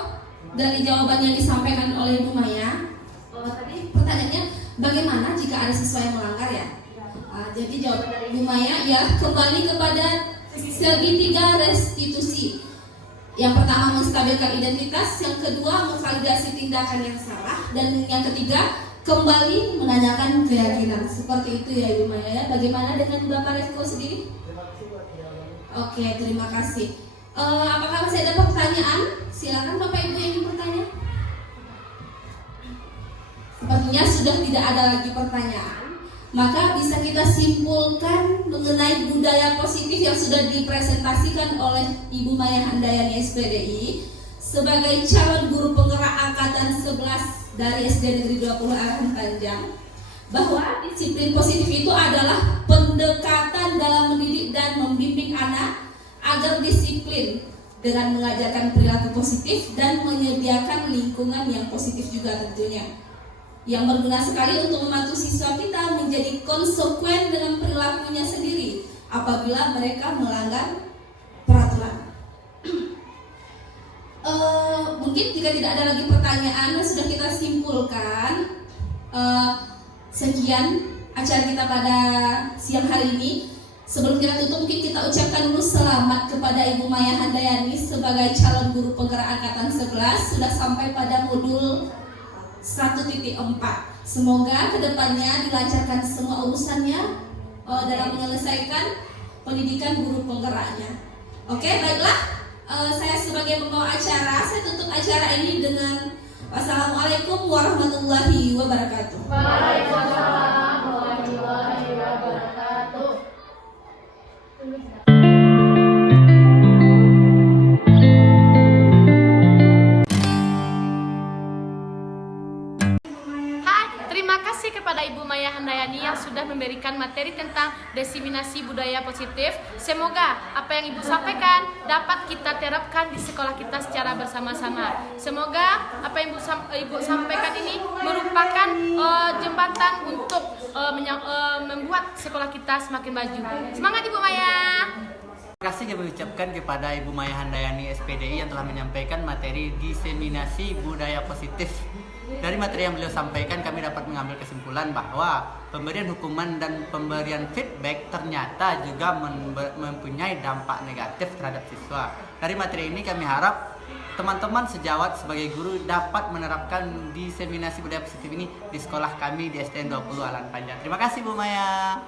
Dari jawaban yang disampaikan oleh Ibu Maya, tadi pertanyaannya bagaimana jika ada siswa yang melanggar ya? Jadi jawaban dari Ibu Maya ya kembali kepada segitiga restitusi. Yang pertama menstabilkan identitas, yang kedua memvalidasi tindakan yang salah, dan yang ketiga kembali menanyakan keyakinan. Seperti itu ya Ibu Maya ya. Bagaimana dengan Bapak Refko sendiri? Oke, terima kasih. Apakah masih ada pertanyaan? Silakan Bapak Ibu yang ingin bertanya. Sepertinya sudah tidak ada lagi pertanyaan. Maka bisa kita simpulkan mengenai budaya positif yang sudah dipresentasikan oleh Ibu Maya Handayani SPDI sebagai calon guru penggerak angkatan 11 dari SD Negeri 20 Arahan Panjang, bahwa disiplin positif itu adalah pendekatan dalam mendidik dan membimbing anak agar disiplin dengan mengajarkan perilaku positif dan menyediakan lingkungan yang positif juga tentunya, yang berguna sekali untuk membantu siswa kita menjadi konsekuen dengan perilakunya sendiri apabila mereka melanggar peraturan. Mungkin jika tidak ada lagi pertanyaan, sudah kita simpulkan. Sekian acara kita pada siang hari ini. Sebelum kita tutup, mungkin kita ucapkan dulu selamat kepada Ibu Maya Handayani sebagai calon guru penggerak angkatan 11 sudah sampai pada modul 1.4. Semoga kedepannya dilancarkan semua urusannya dalam menyelesaikan pendidikan guru penggeraknya. Oke, baiklah. Saya sebagai pembawa acara, saya tutup acara ini dengan wassalamualaikum warahmatullahi wabarakatuh. Waalaikumsalam warahmatullahi wabarakatuh. Terima kasih kepada Ibu Maya Handayani yang sudah memberikan materi tentang diseminasi budaya positif. Semoga apa yang Ibu sampaikan dapat kita terapkan di sekolah kita secara bersama-sama. Semoga apa yang Ibu sampaikan ini merupakan jembatan untuk membuat sekolah kita semakin maju. Semangat Ibu Maya! Terima kasih kami ucapkan kepada Ibu Maya Handayani SPDI yang telah menyampaikan materi diseminasi budaya positif. Dari materi yang beliau sampaikan, kami dapat mengambil kesimpulan bahwa pemberian hukuman dan pemberian feedback ternyata juga mempunyai dampak negatif terhadap siswa. Dari materi ini kami harap teman-teman sejawat sebagai guru dapat menerapkan diseminasi budaya positif ini di sekolah kami di STN 20 Alan Panjang. Terima kasih Bu Maya.